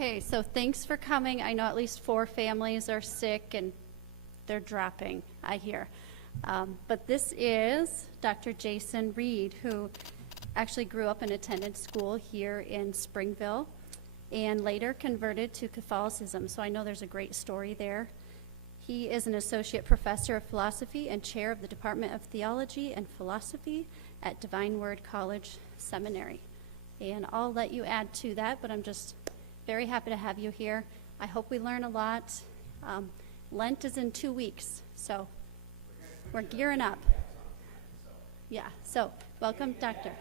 Okay, so thanks for coming. I know at least 4 families are sick and they're dropping, I hear. But this is Dr. Jason Reed, who actually grew up and attended school here in Springville and later converted to Catholicism. So I know there's a great story there. He is an associate professor of philosophy and chair of the Department of Theology and Philosophy at Divine Word College Seminary. And I'll let you add to that, but I'm just very happy to have you here. I hope we learn a lot. Lent is in 2 weeks, so we're gearing up. Yeah, so welcome, Doctor.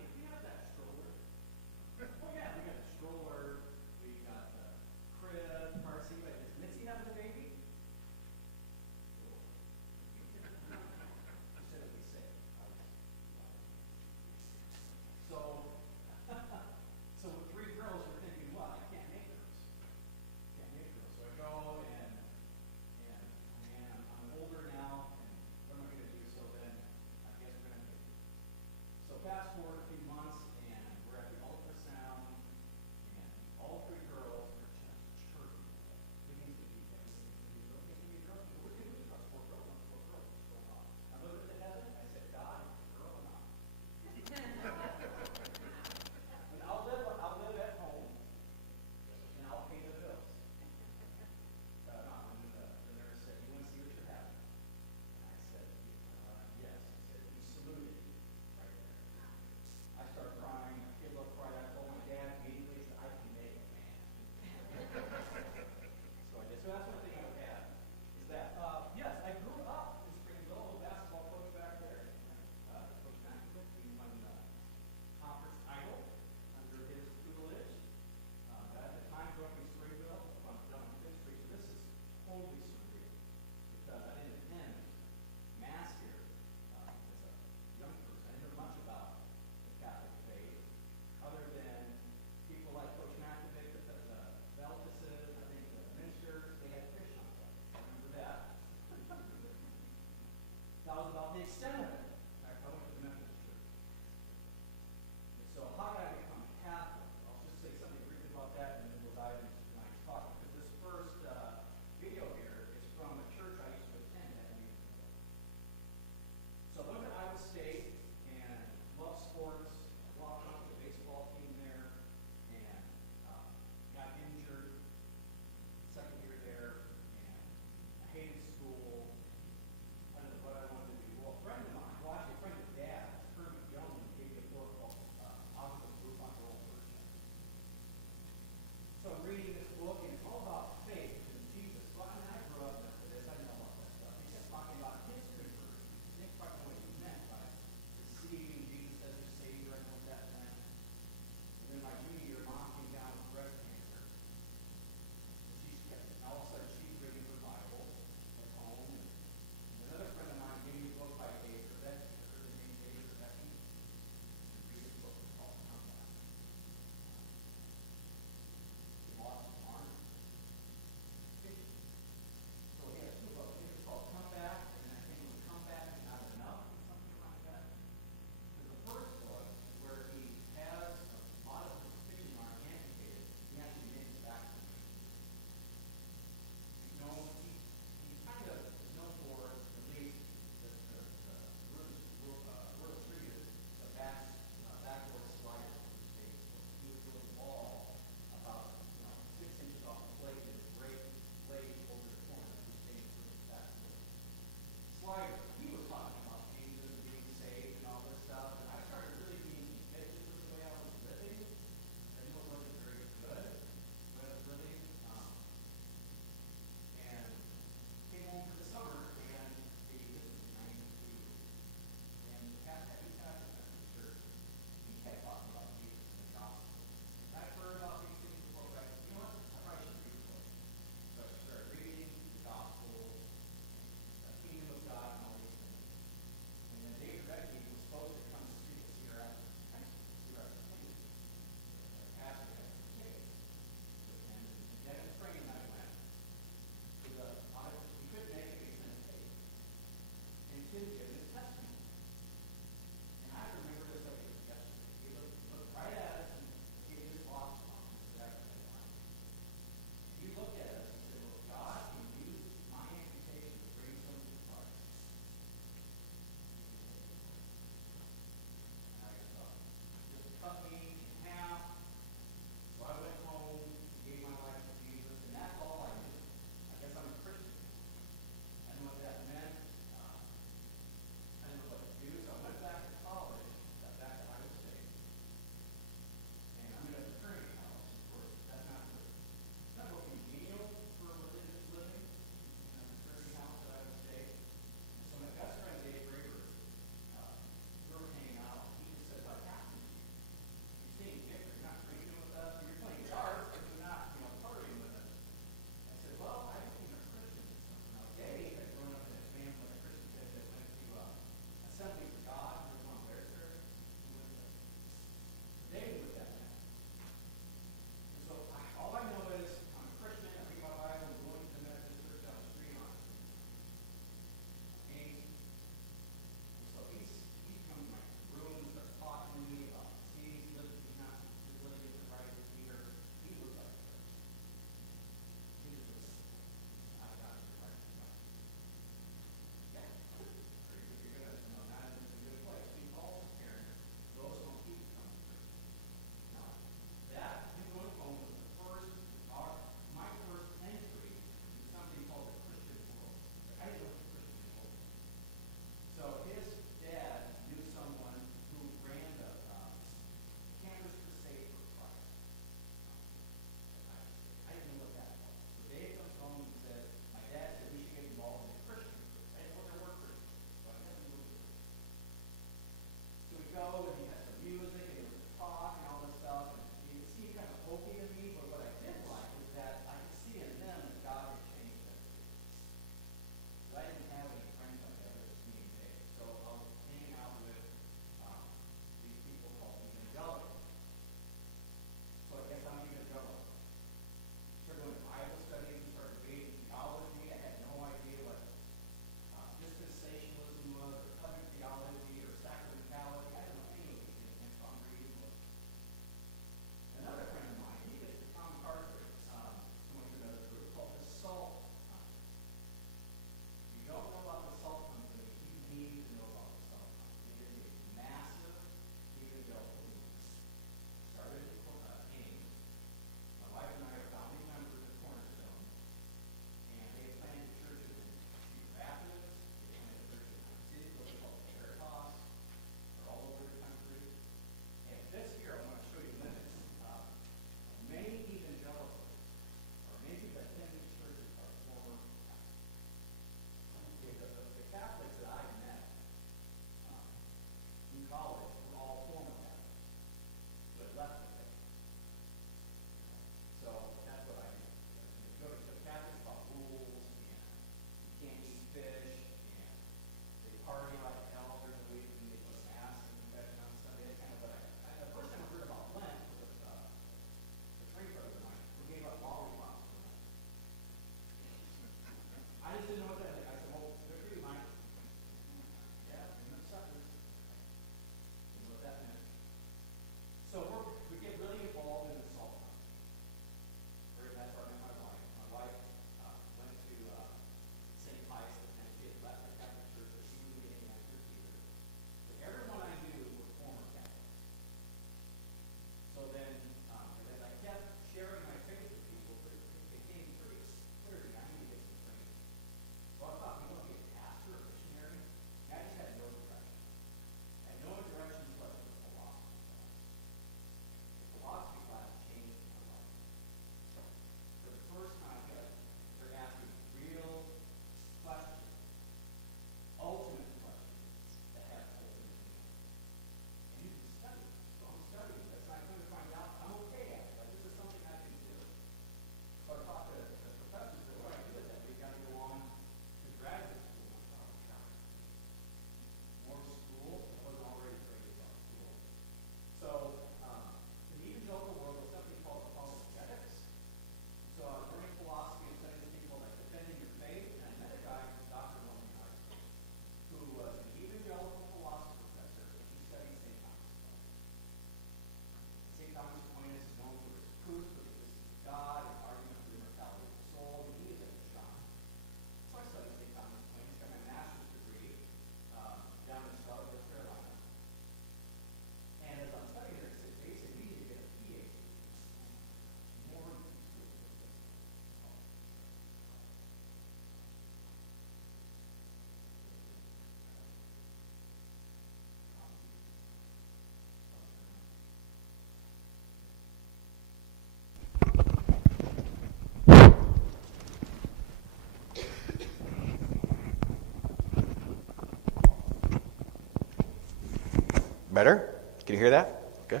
Better? Can you hear that? Okay.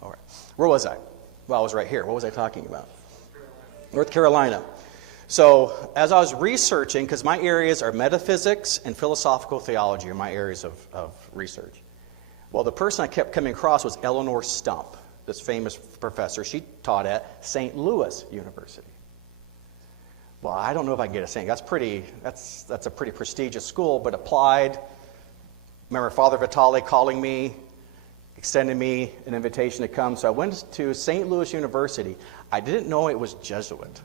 All right. Where was I? Well, I was right here. What was I talking about? North Carolina. So as I was researching, because my areas are metaphysics and philosophical theology are my areas of research. Well, the person I kept coming across was Eleanor Stump, this famous professor. She taught at St. Louis University. Well, I don't know if I can get a St. That's a pretty prestigious school, but applied. Remember Father Vitale calling me, extended me an invitation to come. So I went to St. Louis University. I didn't know it was Jesuit.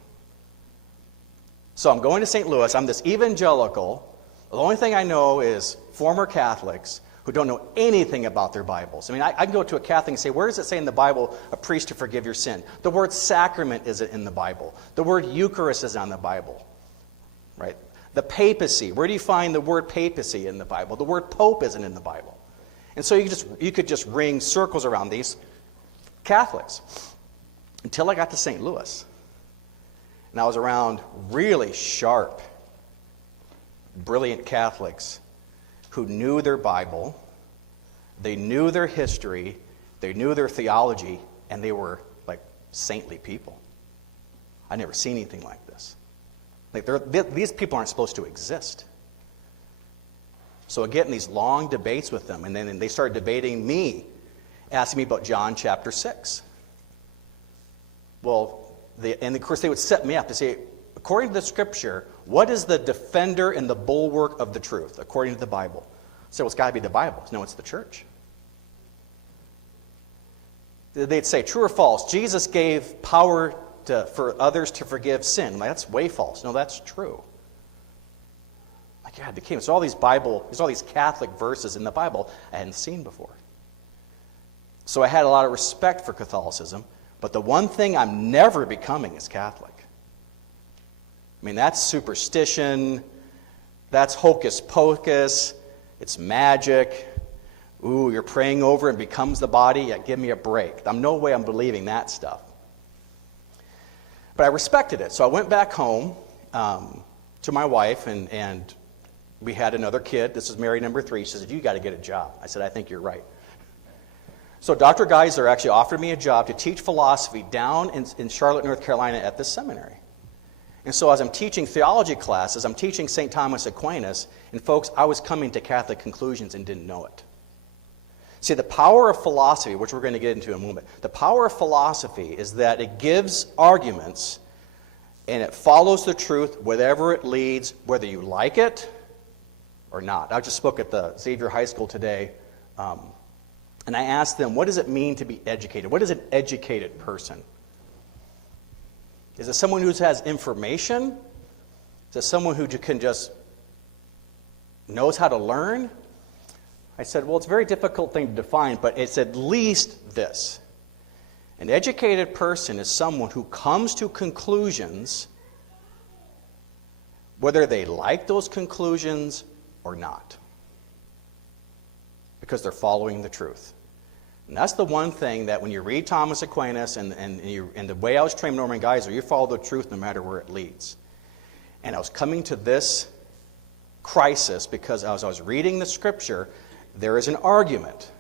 So I'm going to St. Louis. I'm this evangelical. The only thing I know is former Catholics who don't know anything about their Bibles. I mean, I can go to a Catholic and say, where does it say in the Bible a priest to forgive your sin? The word sacrament isn't in the Bible. The word Eucharist is on the Bible. Right? The papacy. Where do you find the word papacy in the Bible? The word pope isn't in the Bible. And so you could just ring circles around these Catholics. Until I got to St. Louis. And I was around really sharp, brilliant Catholics who knew their Bible, they knew their history, they knew their theology, and they were like saintly people. I never seen anything like this. Like these people aren't supposed to exist. So I get in these long debates with them, and then they start debating me, asking me about John chapter 6. Well, and of course they would set me up to say, according to the Scripture, what is the defender and the bulwark of the truth, according to the Bible? So it's got to be the Bible. No, it's the church. They'd say, true or false? Jesus gave power for others to forgive sin. Like, that's way false. No, that's true. My God, there's all these Catholic verses in the Bible I hadn't seen before. So I had a lot of respect for Catholicism, but the one thing I'm never becoming is Catholic. I mean, that's superstition, that's hocus pocus, it's magic. Ooh, you're praying over and becomes the body. Yeah, give me a break. I'm no way I'm believing that stuff. But I respected it. So I went back home to my wife, and we had another kid. This is Mary number 3. She said, you got to get a job. I said, I think you're right. So Dr. Geisler actually offered me a job to teach philosophy down in Charlotte, North Carolina at this seminary. And so as I'm teaching theology classes, I'm teaching St. Thomas Aquinas, and folks, I was coming to Catholic conclusions and didn't know it. See, the power of philosophy, which we're going to get into in a moment, the power of philosophy is that it gives arguments and it follows the truth wherever it leads, whether you like it or not. I just spoke at the Xavier High School today, and I asked them, what does it mean to be educated? What is an educated person? Is it someone who has information? Is it someone who can just knows how to learn? I said, well, it's a very difficult thing to define, but it's at least this. An educated person is someone who comes to conclusions whether they like those conclusions or not, because they're following the truth. And that's the one thing that when you read Thomas Aquinas and the way I was trained Norman Geisler, you follow the truth no matter where it leads. And I was coming to this crisis because as I was reading the Scripture, there is an argument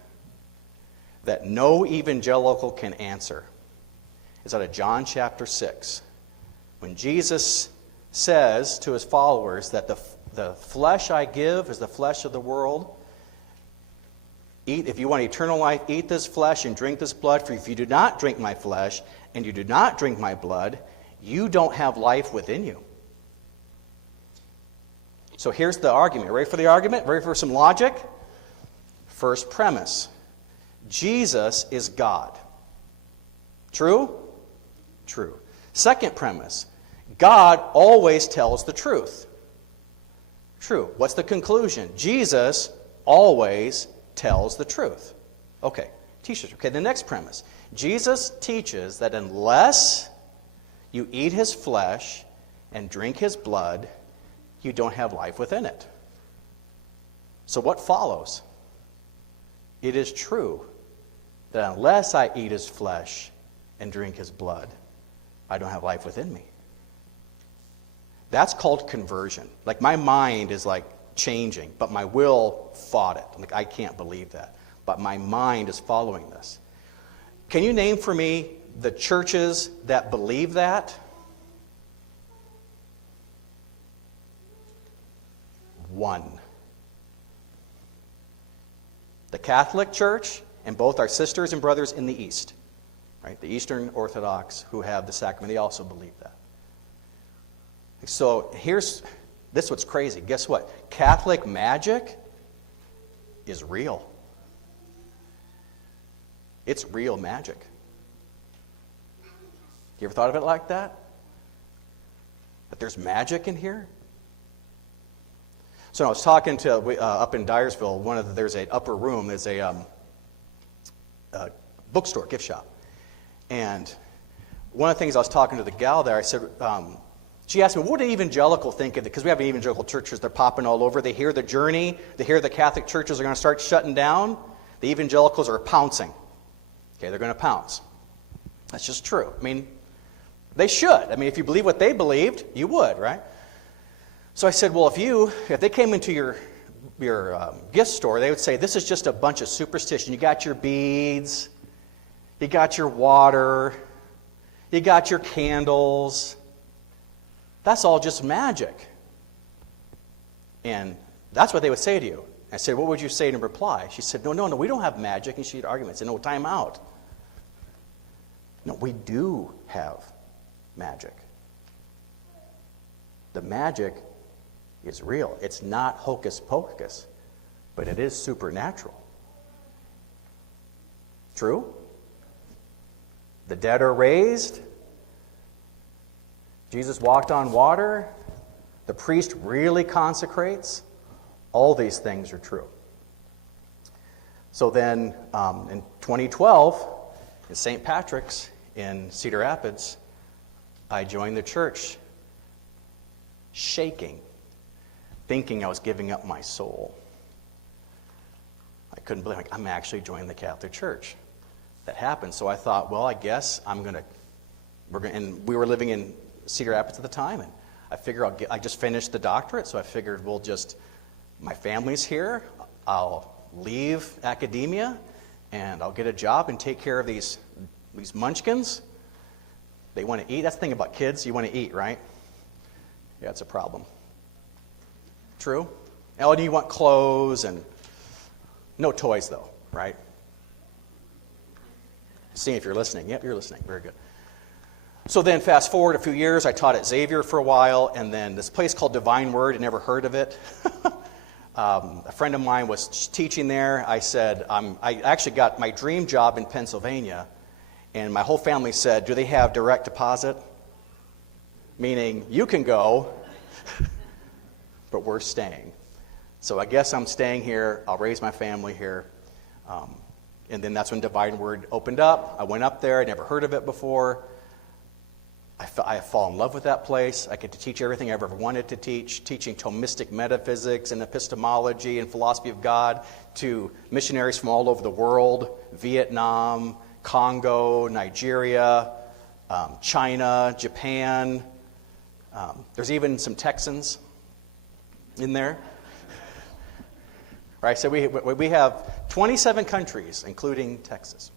that no evangelical can answer. It's out of John chapter 6. When Jesus says to his followers that the flesh I give is the flesh of the world. Eat, if you want eternal life, eat this flesh and drink this blood. For if you do not drink my flesh and you do not drink my blood, you don't have life within you. So here's the argument. Ready for the argument? Ready for some logic? First premise. Jesus is God. True? True. Second premise. God always tells the truth. True. What's the conclusion? Jesus always tells the truth. Okay. Teaches. Okay, the next premise. Jesus teaches that unless you eat his flesh and drink his blood, you don't have life within it. So what follows? It is true that unless I eat his flesh and drink his blood, I don't have life within me. That's called conversion. Like my mind is like changing, but my will fought it. Like I can't believe that. but my mind is following this. Can you name for me the churches that believe that? One. The Catholic Church and both our sisters and brothers in the East, right? The Eastern Orthodox who have the sacrament, they also believe that. So this is what's crazy. Guess what? Catholic magic is real. It's real magic. You ever thought of it like that? That there's magic in here? So I was talking to, up in Dyersville, there's an upper room, there's a bookstore, gift shop. And one of the things I was talking to the gal there, I said, she asked me, what do evangelical think of it? Because we have evangelical churches, they're popping all over. They hear the journey, they hear the Catholic churches are going to start shutting down. The evangelicals are pouncing. Okay, they're going to pounce. That's just true. I mean, they should. I mean, if you believe what they believed, you would, right? So I said, well, if they came into your gift store, they would say, this is just a bunch of superstition. You got your beads, you got your water, you got your candles. That's all just magic. And that's what they would say to you. I said, what would you say in reply? She said, no, we don't have magic. And she had arguments. I said, no, time out. No, we do have magic. The magic is real. It's not hocus pocus, but it is supernatural. True? The dead are raised. Jesus walked on water. The priest really consecrates. All these things are true. So then in 2012, at St. Patrick's in Cedar Rapids, I joined the church shaking, thinking I was giving up my soul. I couldn't believe I'm actually joining the Catholic Church. That happened. So I thought, well, I guess and we were living in Cedar Rapids at the time, and I figure I just finished the doctorate, so I figured my family's here, I'll leave academia, and I'll get a job and take care of these munchkins. They want to eat. That's the thing about kids, you want to eat, right? Yeah, it's a problem. True? And you want clothes and no toys, though, right? See if you're listening. Yep, you're listening. Very good. So then fast forward a few years, I taught at Xavier for a while, and then this place called Divine Word, I never heard of it. A friend of mine was teaching there. I said, I actually got my dream job in Pennsylvania, and my whole family said, do they have direct deposit? Meaning, you can go, but we're staying. So I guess I'm staying here. I'll raise my family here. And then that's when Divine Word opened up. I went up there. I never heard of it before. I fall in love with that place. I get to teach everything I've ever wanted to teach, teaching Thomistic metaphysics and epistemology and philosophy of God to missionaries from all over the world, Vietnam, Congo, Nigeria, China, Japan. There's even some Texans in there. Right, so we have 27 countries, including Texas.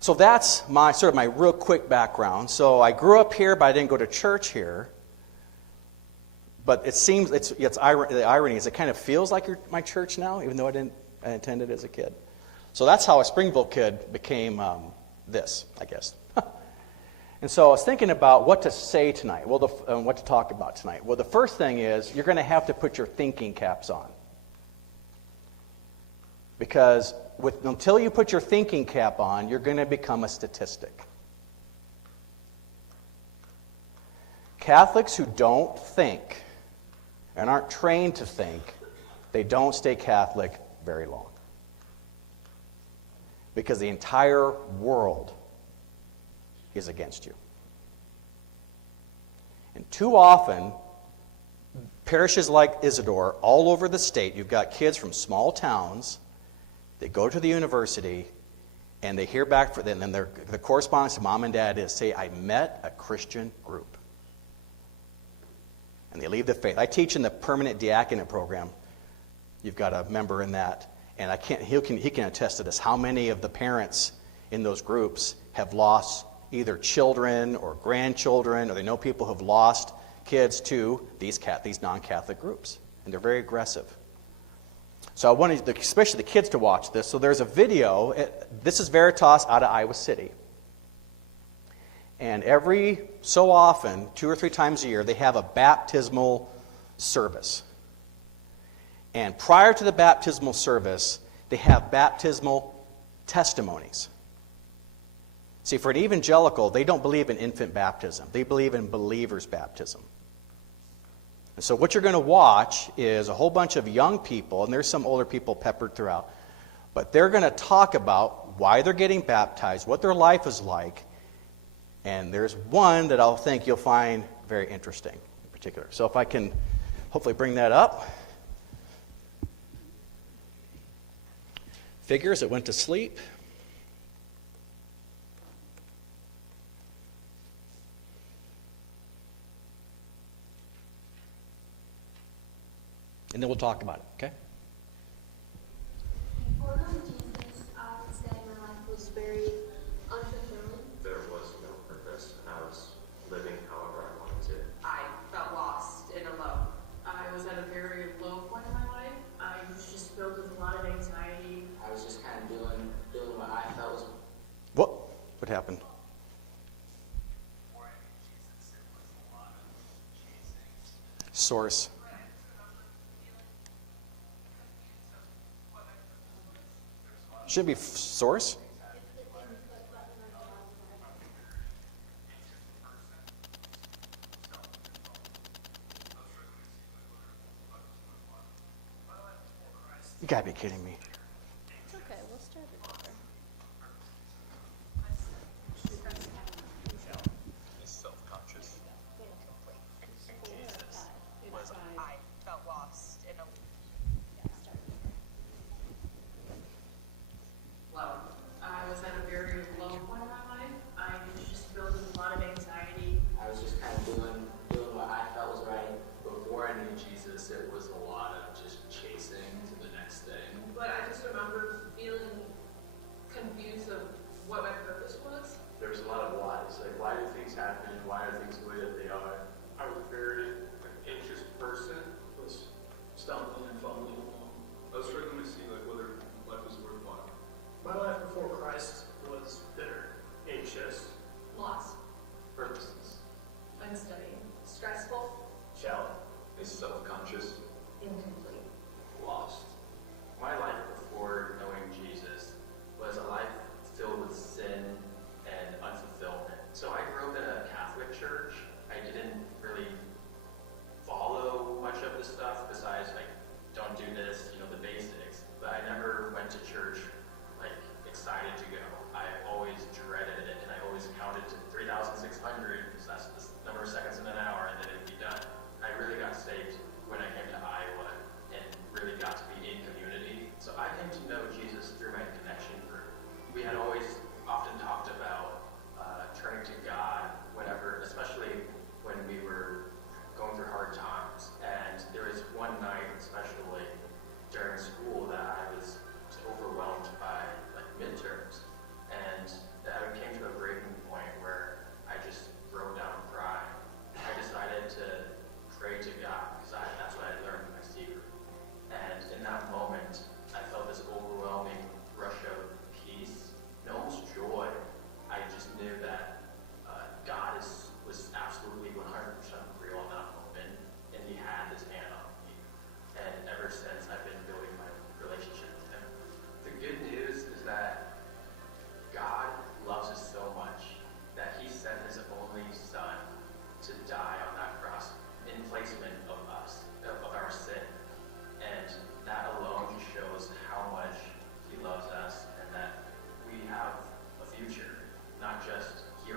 So that's my real quick background. So I grew up here, but I didn't go to church here. But it seems the irony is it kind of feels like my church now, even though I attended as a kid. So that's how a Springville kid became this, I guess. And so I was thinking about what to say tonight, what to talk about tonight. Well, the first thing is you're going to have to put your thinking caps on. Because until you put your thinking cap on, you're going to become a statistic. Catholics who don't think and aren't trained to think, they don't stay Catholic very long. Because the entire world is against you. And too often, parishes like Isidore, all over the state, you've got kids from small towns, they go to the university, and they hear back from them, and the correspondence to mom and dad is, say, I met a Christian group. And they leave the faith. I teach in the permanent diaconate program. You've got a member in that. And he can attest to this, how many of the parents in those groups have lost either children or grandchildren, or they know people who have lost kids to these non-Catholic groups. And they're very aggressive. So I wanted especially the kids to watch this. So there's a video. This is Veritas out of Iowa City. And every so often, 2 or 3 times a year, they have a baptismal service. And prior to the baptismal service, they have baptismal testimonies. See, for an evangelical, they don't believe in infant baptism. They believe in believer's baptism. And so what you're going to watch is a whole bunch of young people, and there's some older people peppered throughout, but they're going to talk about why they're getting baptized, what their life is like, and there's one that I'll think you'll find very interesting in particular. So if I can hopefully bring that up. Figures that went to sleep. And then we'll talk about it, okay? Before knowing Jesus, I would say my life was very unfulfilling. There was no purpose, and I was living however I wanted to. I felt lost and alone. I was at a very low point in my life. I was just filled with a lot of anxiety. I was just kind of doing what I felt was. What happened? Source. Should be source. You gotta be kidding me. It's okay, we'll start it over. Self-conscious. I felt lost and alone. I was at a very low point in my life. I was just filled with a lot of anxiety. I was just kind of doing what I felt was right. Before I knew Jesus, it was a lot of just chasing to the next thing. But I just remember feeling confused of what my purpose was. There's a lot of whys. Like, why do things happen? Why are things the way that they are? I was a very anxious person. Was stumbling and fumbling along. I was struggling to see whether life was worthwhile. My life before Christ was bitter, anxious, Lost. Purposeless. Unsteady. Stressful. shallow. Is self-conscious. Incomplete. Lost. My life before knowing Jesus was a life filled with sin and unfulfillment. So I grew up in a Catholic church. I didn't really follow much of the stuff besides don't do this, the basics. But I never went to church excited to go. I always dreaded it, and I always counted to 3,600 because that's the number of seconds in an hour, and then it'd be done. I really got saved when I came to Iowa and really got to be in community. So I came to know Jesus through my connection group. We had always often talked about turning to God whenever, especially when we were going through hard times. And there was one night, especially during school, that I was just overwhelmed by midterms, and that came to a breaking point where I just broke down and cried. I decided to pray to God because that's what I learned in my secret. And in that moment, I felt this overwhelming rush of peace and almost joy. I just knew that God was absolutely 100% real in that moment, and He had His hand on me. And ever since, I've been building my relationship with Him. The good news is that God loves us so much that He sent His only Son to die on that cross in placement of us, of our sin. And that alone just shows how much He loves us and that we have a future, not just here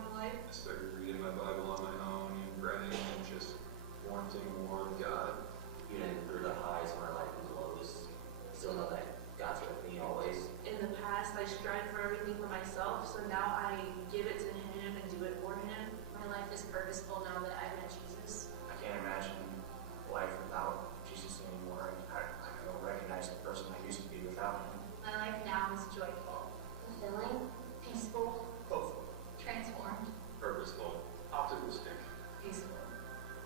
my life. I started reading my Bible on my own and praying and just wanting more of God. Even through the highs of my life and the lows, I still know that God's with me always. In the past, I strived for everything for myself, so now I give it to Him and do it for Him. My life is purposeful now that I've met Jesus. I can't imagine life without Jesus anymore. I don't recognize the person I used to be without him. My life now is joyful, fulfilling, peaceful, Hopeful, transformed. purposeful, optimistic, Peaceful.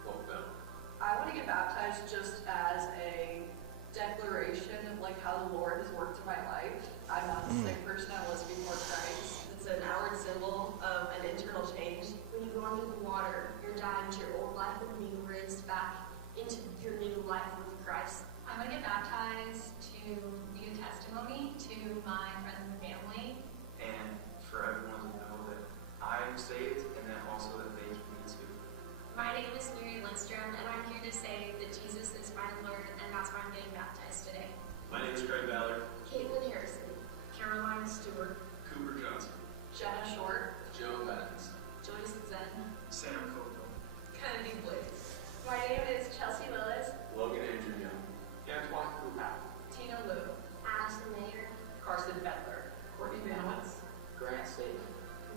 fulfilled. I want to get baptized just as a declaration of like how the Lord has worked in my life. I'm not the same person I was before Christ. It's an outward symbol of an internal change. When you go under the water, you're dying to your old life and being raised back into your new life with Christ. I'm going to get baptized to be a testimony to my friends and family. And for everyone to know that I'm saved and then also that they can be too. My name is Mary Lindstrom, and I'm here to say that Jesus is my Lord, and that's why I'm getting baptized today. My name is Craig Ballard, Caitlin Harrison, Caroline Stewart, Cooper Johnson, Jenna Short, Joe Benz, Joyce Zen, Sam Coco, Kennedy Blaze, My name is Chelsea Willis, Logan Andrew Young, Antoine Kuhau, Tina Liu, Allison Mayer, Carson Bettler, Courtney Banowitz, Grant Staten,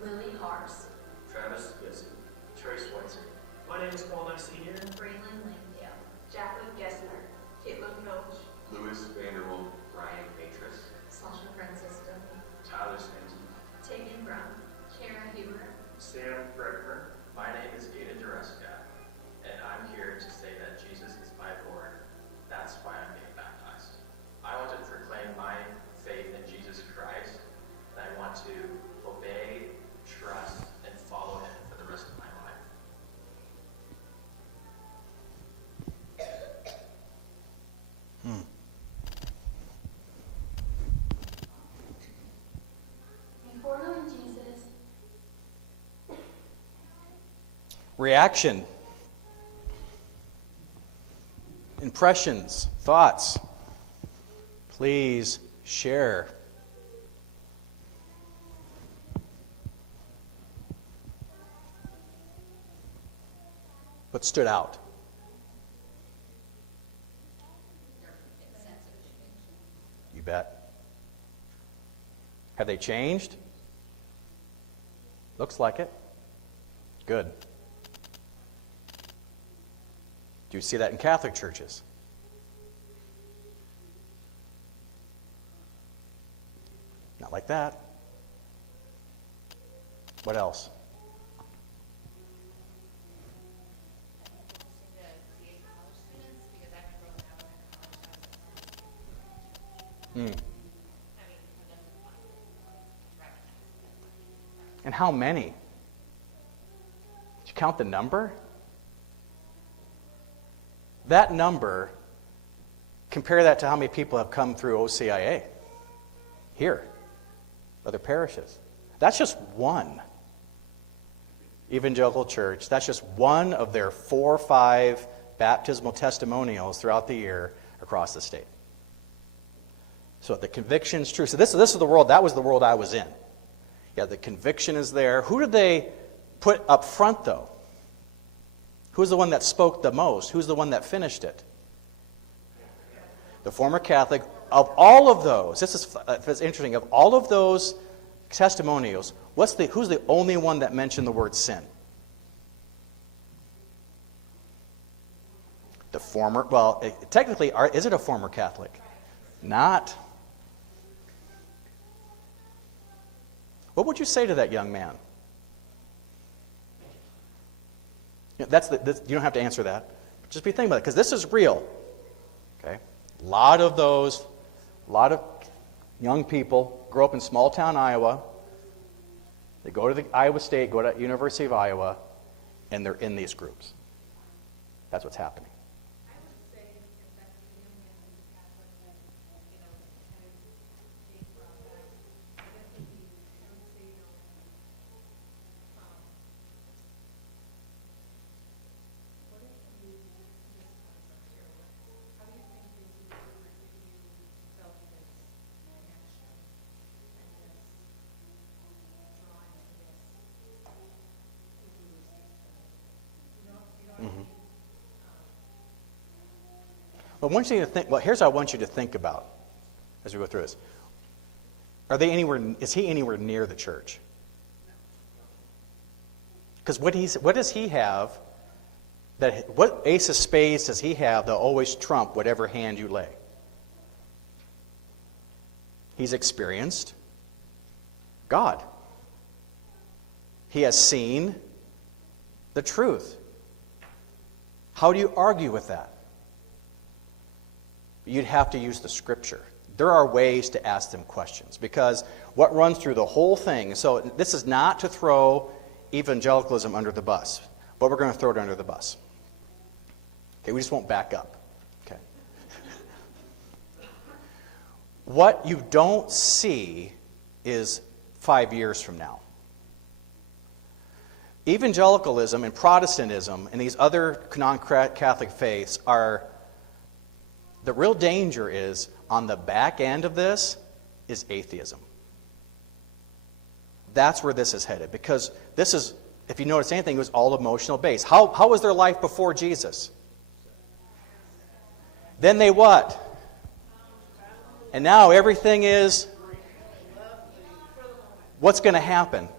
Lily Hars, Travis Gibson, Trace Schweitzer. My name is Paul Knight Sr. Braylon Langdale, Jacqueline Gessner, Caitlin Coach, Louis Vanderwolf, Ryan Matris, Sasha Francisco, Tyler Stanton, Tegan Brown, Kara Huber, Sam Bregmer, My name is Aiden Dureska, and I'm here to say that Jesus is my Lord. That's why I'm getting baptized. I want to proclaim my faith in Jesus Christ, and I want to obey, trust, and follow Him for the rest of my life. Before knowing Jesus, Reaction. Impressions, thoughts. Please share. What stood out? You bet. Have they changed? Looks like it. Good. Do you see that in Catholic churches? Not like that. What else? And how many? Did you count the number? That number, compare that to how many people have come through OCIA here, other parishes. That's just one evangelical church. That's just one of their 4 or 5 baptismal testimonials throughout the year across the state. So the conviction's true. So this is the world, that was the world I was in. Yeah, the conviction is there. Who did they put up front, though? Who's the one that spoke the most? Who's the one that finished it? The former Catholic. Of all of those, this is interesting, of all of those testimonials, who's the only one that mentioned the word sin? The former, well, technically, is it a former Catholic? Not. What would you say to that young man? You don't have to answer that. Just be thinking about it, because this is real. Okay? A lot of young people grow up in small town Iowa. They go to the Iowa State, go to University of Iowa, and they're in these groups. That's what's happening. I would say if that's a young man who's Catholic, then, kind of came from that, I guess I would say, what if you, how do you think this is different if you felt this connection and this drawing to this want you to think, well, here's what I want you to think about as we go through this. Is he anywhere near the church? Because what does he have, what ace of spades does he have that always trump whatever hand you lay? He's experienced God. He has seen the truth. How do you argue with that? You'd have to use the Scripture. There are ways to ask them questions, because what runs through the whole thing, so this is not to throw evangelicalism under the bus, but we're going to throw it under the bus. Okay, we just won't back up. Okay. What you don't see is 5 years from now. Evangelicalism and Protestantism and these other non-Catholic faiths are, the real danger is, on the back end of this, is atheism. That's where this is headed, because this is, if you notice anything, it was all emotional based. How was their life before Jesus? Then they what? And now everything is, what's going to happen?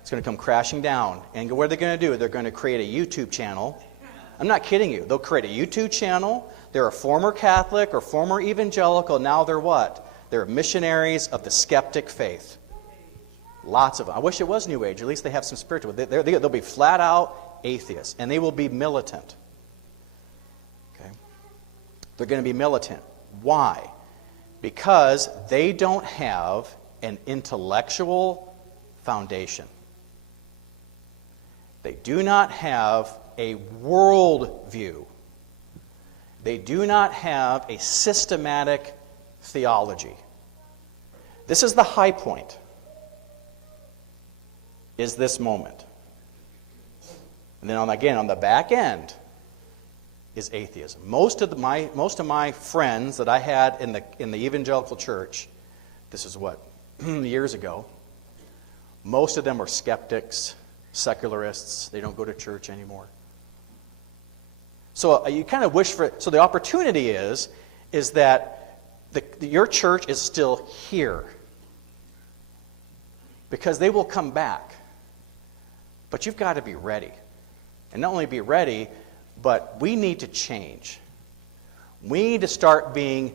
It's going to come crashing down. And what are they going to do? They're going to create a YouTube channel. I'm not kidding you. They'll create a YouTube channel. They're a former Catholic or former evangelical. Now they're what? They're missionaries of the skeptic faith. Lots of them. I wish it was New Age. At least they have some spiritual. They'll be flat out atheists. And they will be militant. Okay? They're going to be militant. Why? Because they don't have an intellectual foundation. They do not have a world view. They do not have a systematic theology. This is the high point, is this moment. And then on the back end is atheism. Most of my friends that I had in the evangelical church, this is what, years ago, most of them are skeptics, secularists. They don't go to church anymore. So you kind of wish for it. So the opportunity is that your church is still here, because they will come back. But you've got to be ready. And not only be ready, but we need to change. We need to start being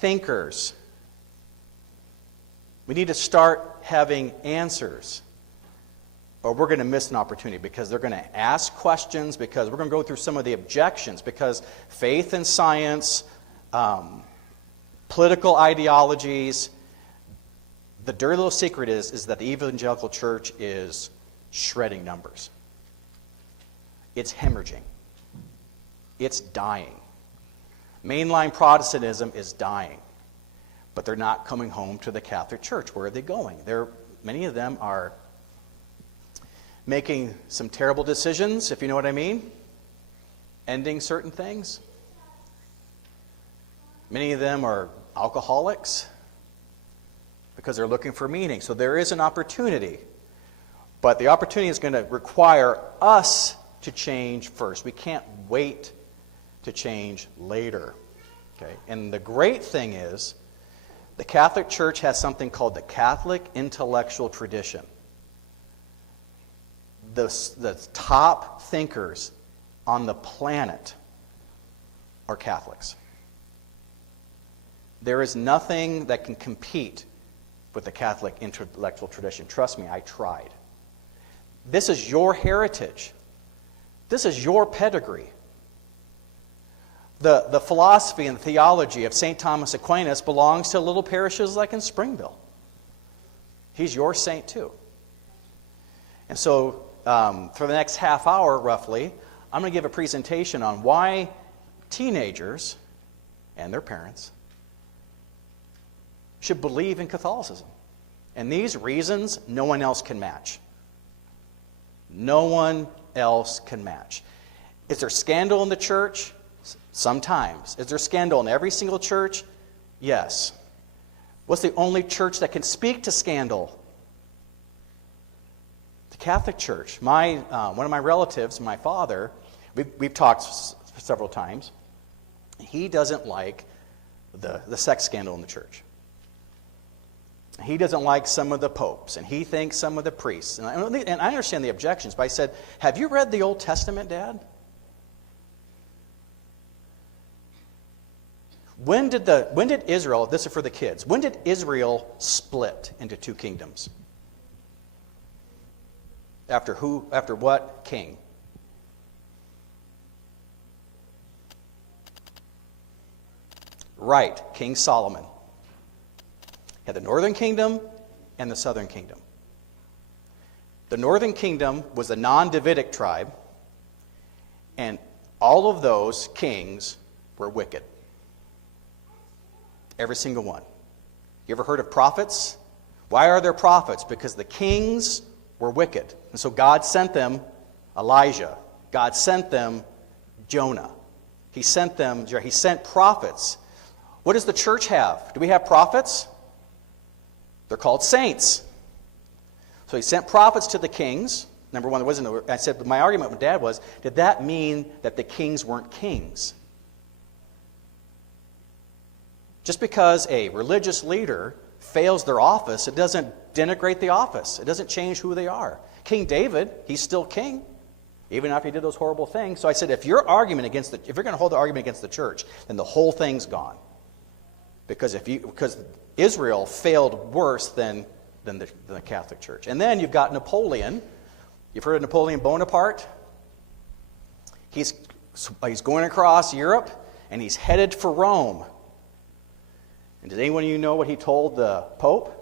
thinkers. We need to start having answers, or we're going to miss an opportunity, because they're going to ask questions, because we're going to go through some of the objections, because faith and science, political ideologies, the dirty little secret is that the evangelical church is shredding numbers. It's hemorrhaging. It's dying. Mainline Protestantism is dying. But they're not coming home to the Catholic Church. Where are they going? Many of them are making some terrible decisions, if you know what I mean. Ending certain things. Many of them are alcoholics because they're looking for meaning. So there is an opportunity. But the opportunity is going to require us to change first. We can't wait to change later. Okay? And the great thing is, the Catholic Church has something called the Catholic intellectual tradition. The top thinkers on the planet are Catholics. There is nothing that can compete with the Catholic intellectual tradition. Trust me, I tried. This is your heritage. This is your pedigree. The philosophy and theology of St. Thomas Aquinas belongs to little parishes like in Springville. He's your saint too. And so for the next half hour, roughly, I'm going to give a presentation on why teenagers and their parents should believe in Catholicism. And these reasons, no one else can match. No one else can match. Is there scandal in the church? Sometimes. Is there scandal in every single church? Yes. What's the only church that can speak to scandal? The Catholic Church. One of my relatives, my father, we've talked several times. He doesn't like the sex scandal in the church. He doesn't like some of the popes, and he thinks some of the priests. And I understand the objections, but I said, have you read the Old Testament, Dad? When did Israel, this is for the kids, when did Israel split into two kingdoms? After who? After what king? Right, King Solomon. Had the northern kingdom and the southern kingdom. The northern kingdom was the non-Davidic tribe, and all of those kings were wicked. Every single one. You ever heard of prophets? Why are there prophets? Because the kings were wicked. And so God sent them Elijah. God sent them Jonah. He sent prophets. What does the church have? Do we have prophets? They're called saints. So he sent prophets to the kings. Number one, there wasn't. I said, my argument with Dad was, did that mean that the kings weren't kings? Just because a religious leader fails their office, it doesn't denigrate the office. It doesn't change who they are. King David, he's still king, even after he did those horrible things. So I said, if you're going to hold the argument against the church, then the whole thing's gone. Because Israel failed worse than the Catholic Church. And then you've got Napoleon. You've heard of Napoleon Bonaparte? He's going across Europe, and he's headed for Rome. And does anyone of you know what he told the Pope?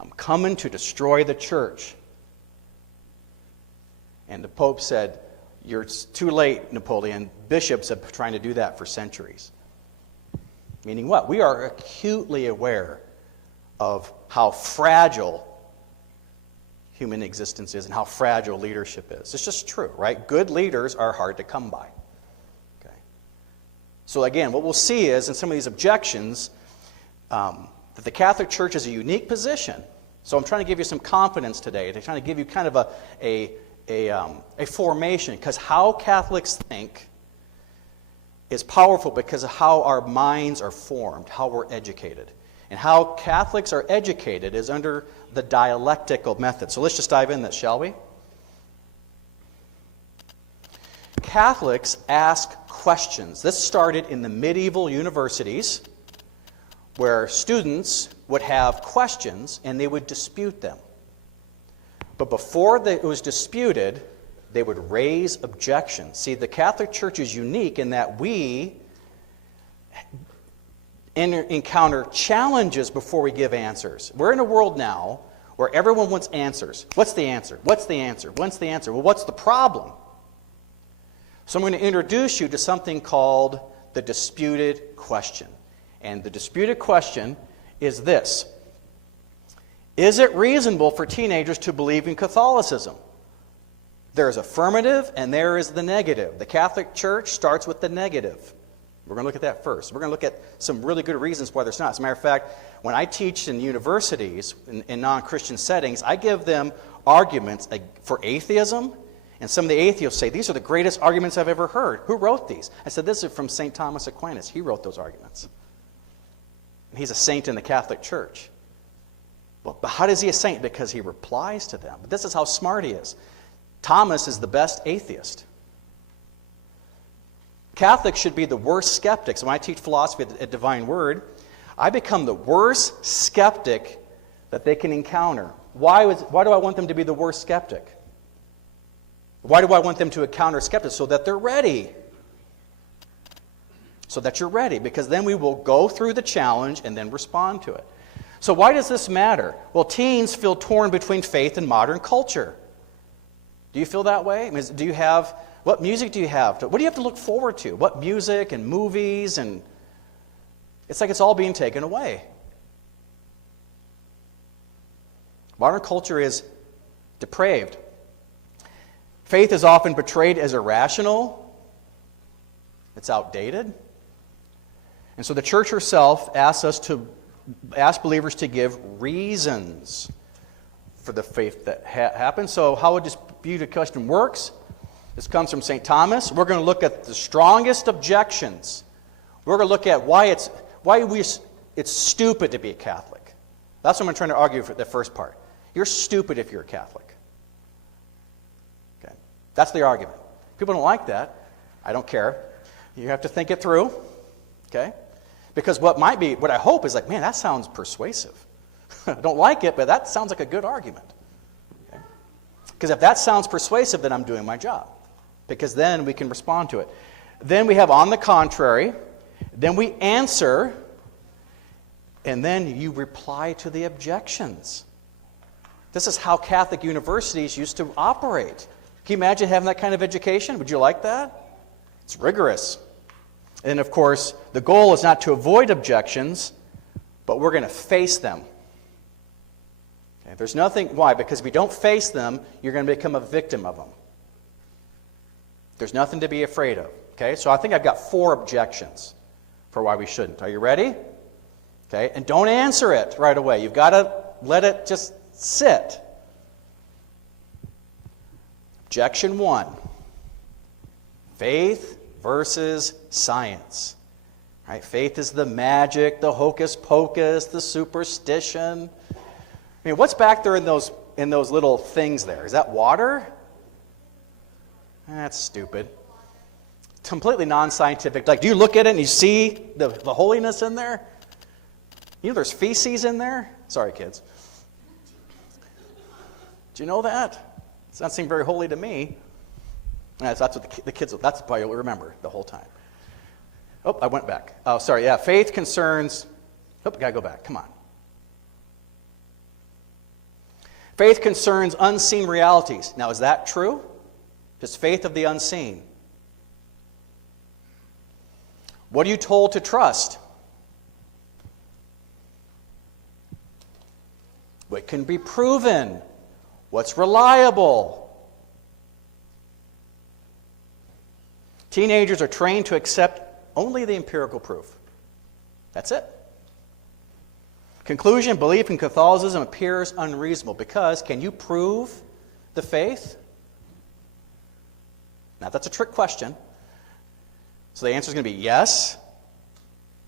I'm coming to destroy the church. And the Pope said, you're too late, Napoleon. Bishops have been trying to do that for centuries. Meaning what? We are acutely aware of how fragile human existence is and how fragile leadership is. It's just true, right? Good leaders are hard to come by. Okay. So again, what we'll see is in some of these objections that the Catholic Church is a unique position. So I'm trying to give you some confidence today. I'm trying to give you kind of a formation, because how Catholics think is powerful because of how our minds are formed, how we're educated. And how Catholics are educated is under the dialectical method. So let's just dive in this, shall we? Catholics ask questions. This started in the medieval universities, where students would have questions and they would dispute them. But before it was disputed, they would raise objections. See, the Catholic Church is unique in that we encounter challenges before we give answers. We're in a world now where everyone wants answers. What's the answer? What's the answer? What's the answer? Well, what's the problem? So I'm going to introduce you to something called the disputed question. And the disputed question is this: is it reasonable for teenagers to believe in Catholicism? There is affirmative and there is the negative. The Catholic Church starts with the negative. We're going to look at that first. We're going to look at some really good reasons why there's not. As a matter of fact, when I teach in universities, in non-Christian settings, I give them arguments for atheism, and some of the atheists say, these are the greatest arguments I've ever heard. Who wrote these? I said, this is from St. Thomas Aquinas. He wrote those arguments. And he's a saint in the Catholic Church. Well, but how is he a saint? Because he replies to them. But this is how smart he is. Thomas is the best atheist. Catholics should be the worst skeptics. When I teach philosophy at Divine Word, I become the worst skeptic that they can encounter. Why do I want them to be the worst skeptic? Why do I want them to encounter skeptics? So that they're ready. So that you're ready. Because then we will go through the challenge and then respond to it. So why does this matter? Well, teens feel torn between faith and modern culture. Do you feel that way? I mean, what music do you have? What do you have to look forward to? What music and movies? And it's like it's all being taken away. Modern culture is depraved. Faith is often portrayed as irrational. It's outdated. And so the church herself asks believers to give reasons for the faith that happens. So how a disputed question works This comes from St. Thomas. We're going to look at the strongest objections. We're going to look at why it's stupid to be a Catholic. That's what I'm trying to argue for the first part. You're stupid if you're a Catholic. Okay. That's the argument. People don't like that. I don't care. You have to think it through. Okay? Because what I hope is like, man, that sounds persuasive. I don't like it, but that sounds like a good argument. Okay? Because if that sounds persuasive, then I'm doing my job. Because then we can respond to it. Then we have on the contrary. Then we answer. And then you reply to the objections. This is how Catholic universities used to operate. Can you imagine having that kind of education? Would you like that? It's rigorous. And of course, the goal is not to avoid objections, but we're going to face them. Okay, there's nothing. Why? Because if you don't face them, you're going to become a victim of them. There's nothing to be afraid of. Okay, so I think I've got 4 objections for why we shouldn't. Are you ready? Okay, and don't answer it right away. You've got to let it just sit. Objection 1. Faith versus science. Right? Faith is the magic, the hocus pocus, the superstition. I mean, what's back there in those little things there? Is that water? That's stupid. Completely non-scientific. Like, do you look at it and you see the holiness in there? You know there's feces in there? Sorry, kids. Do you know that? Does not seem very holy to me. That's what the kids, that's probably you'll remember the whole time. Oh, I went back. Oh, sorry, yeah. Faith concerns, gotta go back. Come on. Faith concerns unseen realities. Now, is that true? Just faith of the unseen. What are you told to trust? What can be proven? What's reliable? Teenagers are trained to accept only the empirical proof. That's it. Conclusion, belief in Catholicism appears unreasonable because can you prove the faith? Now, that's a trick question. So the answer is going to be yes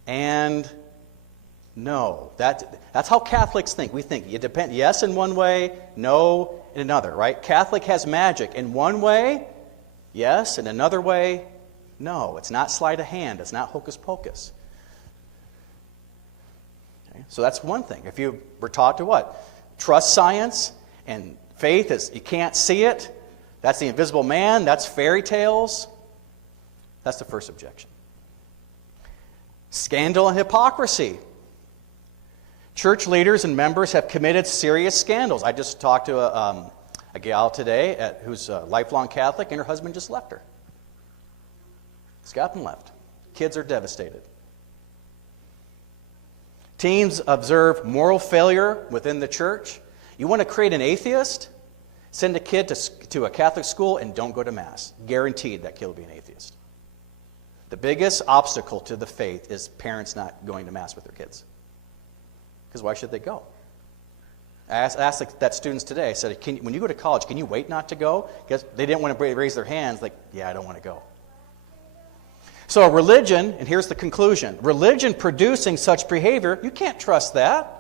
and no. That's how Catholics think. We think it depends. Yes in one way, no in another, right? Catholic has magic. In one way, yes. In another way, no. It's not sleight of hand. It's not hocus pocus. Okay? So that's one thing. If you were taught to what? Trust science and faith is you can't see it. That's the invisible man. That's fairy tales. That's the first objection. Scandal and hypocrisy. Church leaders and members have committed serious scandals. I just talked to a gal today who's a lifelong Catholic, and her husband just left her. Just got up and left. Kids are devastated. Teens observe moral failure within the church. You want to create an atheist? Send a kid to a Catholic school and don't go to Mass. Guaranteed that kid will be an atheist. The biggest obstacle to the faith is parents not going to Mass with their kids. Because why should they go? I asked that students today, I said, when you go to college, can you wait not to go? Because they didn't want to raise their hands, like, yeah, I don't want to go. So religion, and here's the conclusion, religion producing such behavior, you can't trust that.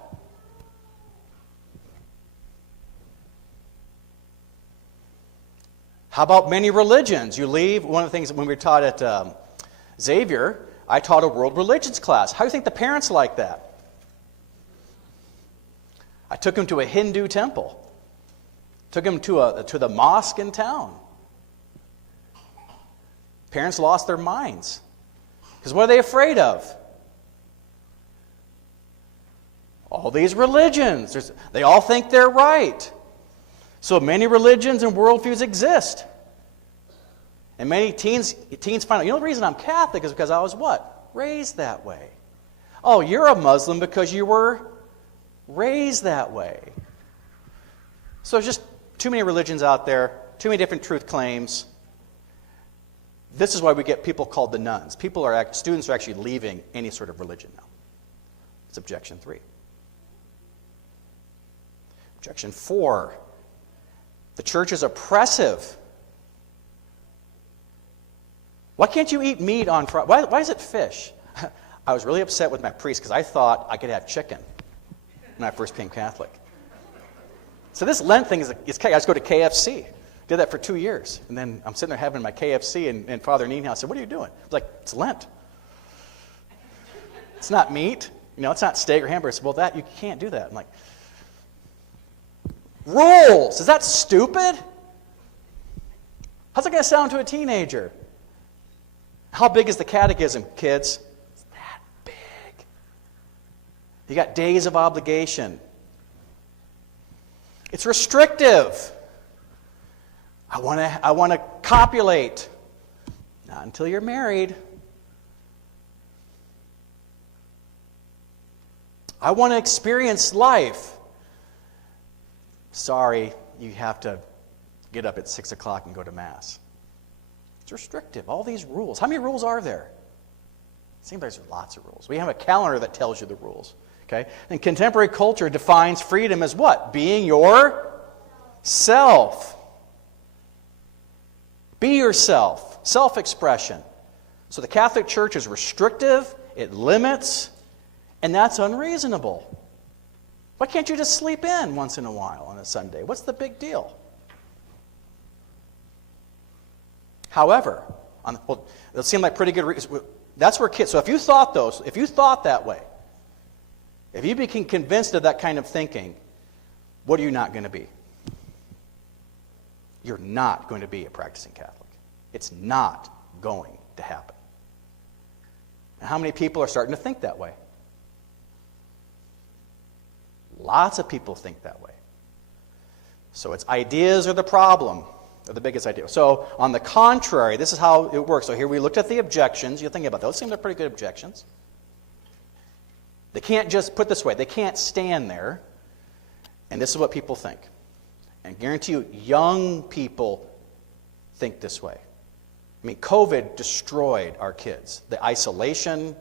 How about many religions? You leave, one of the things when we were taught at Xavier, I taught a world religions class. How do you think the parents like that? I took them to a Hindu temple. Took them to the mosque in town. Parents lost their minds. Because what are they afraid of? All these religions. They all think they're right. So many religions and worldviews exist. And many teens find out, the reason I'm Catholic is because I was what? Raised that way. Oh, you're a Muslim because you were raised that way. So there's just too many religions out there, too many different truth claims. This is why we get people called the nuns. Students are actually leaving any sort of religion now. It's objection 3. Objection 4. The church is oppressive. Why can't you eat meat on Friday? Why is it fish? I was really upset with my priest because I thought I could have chicken when I first became Catholic. So this Lent thing is I just go to KFC. Did that for 2 years. And then I'm sitting there having my KFC, and Father Neenhouse said, "What are you doing?" I was like, "It's Lent. It's not meat. It's not steak or hamburger." I said, "Well, you can't do that." I'm like, rules! Is that stupid? How's it going to sound to a teenager? How big is the catechism, kids? It's that big. You got days of obligation. It's restrictive. I want to copulate. Not until you're married. I want to experience life. Sorry, you have to get up at 6 o'clock and go to Mass. It's restrictive. All these rules. How many rules are there? It seems like there's lots of rules. We have a calendar that tells you the rules. Okay? And contemporary culture defines freedom as what? Being yourself. Be yourself. Self-expression. So the Catholic Church is restrictive, it limits, and that's unreasonable. Why can't you just sleep in once in a while on a Sunday? What's the big deal? However, it'll seem like pretty good reason. That's where kids. So if you thought that way, if you became convinced of that kind of thinking, what are you not going to be? You're not going to be a practicing Catholic. It's not going to happen. And how many people are starting to think that way? Lots of people think that way. So it's ideas are the problem, or the biggest idea. So on the contrary, this is how it works. So here we looked at the objections. You think about those. Seem they're pretty good objections. They can't just, put this way, they can't stand there. And this is what people think. And I guarantee you, young people think this way. I mean, COVID destroyed our kids. The isolation,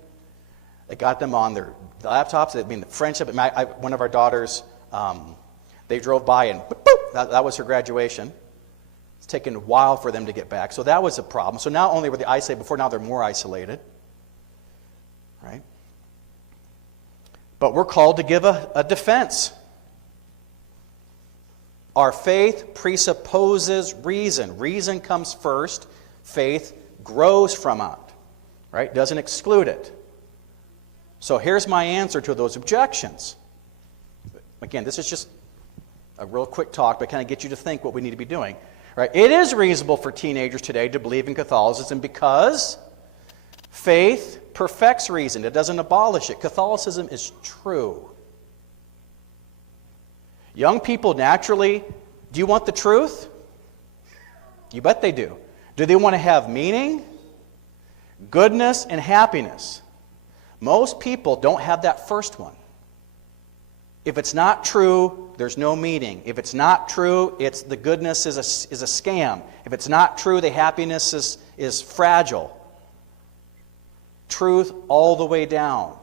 it got them on their laptops. I mean, the friendship. One of our daughters, they drove by and boop, that was her graduation. It's taken a while for them to get back. So that was a problem. So not only were they isolated before, now they're more isolated. Right? But we're called to give a defense. Our faith presupposes reason. Reason comes first. Faith grows from it. Right? Doesn't exclude it. So here's my answer to those objections. Again, this is just a real quick talk, but kind of get you to think what we need to be doing. Right? It is reasonable for teenagers today to believe in Catholicism because faith perfects reason. It doesn't abolish it. Catholicism is true. Young people naturally, do you want the truth? You bet they do. Do they want to have meaning, goodness, and happiness? Most people don't have that first one. If it's not true, there's no meaning. If it's not true, it's the goodness is a scam. If it's not true, the happiness is fragile. Truth all the way down.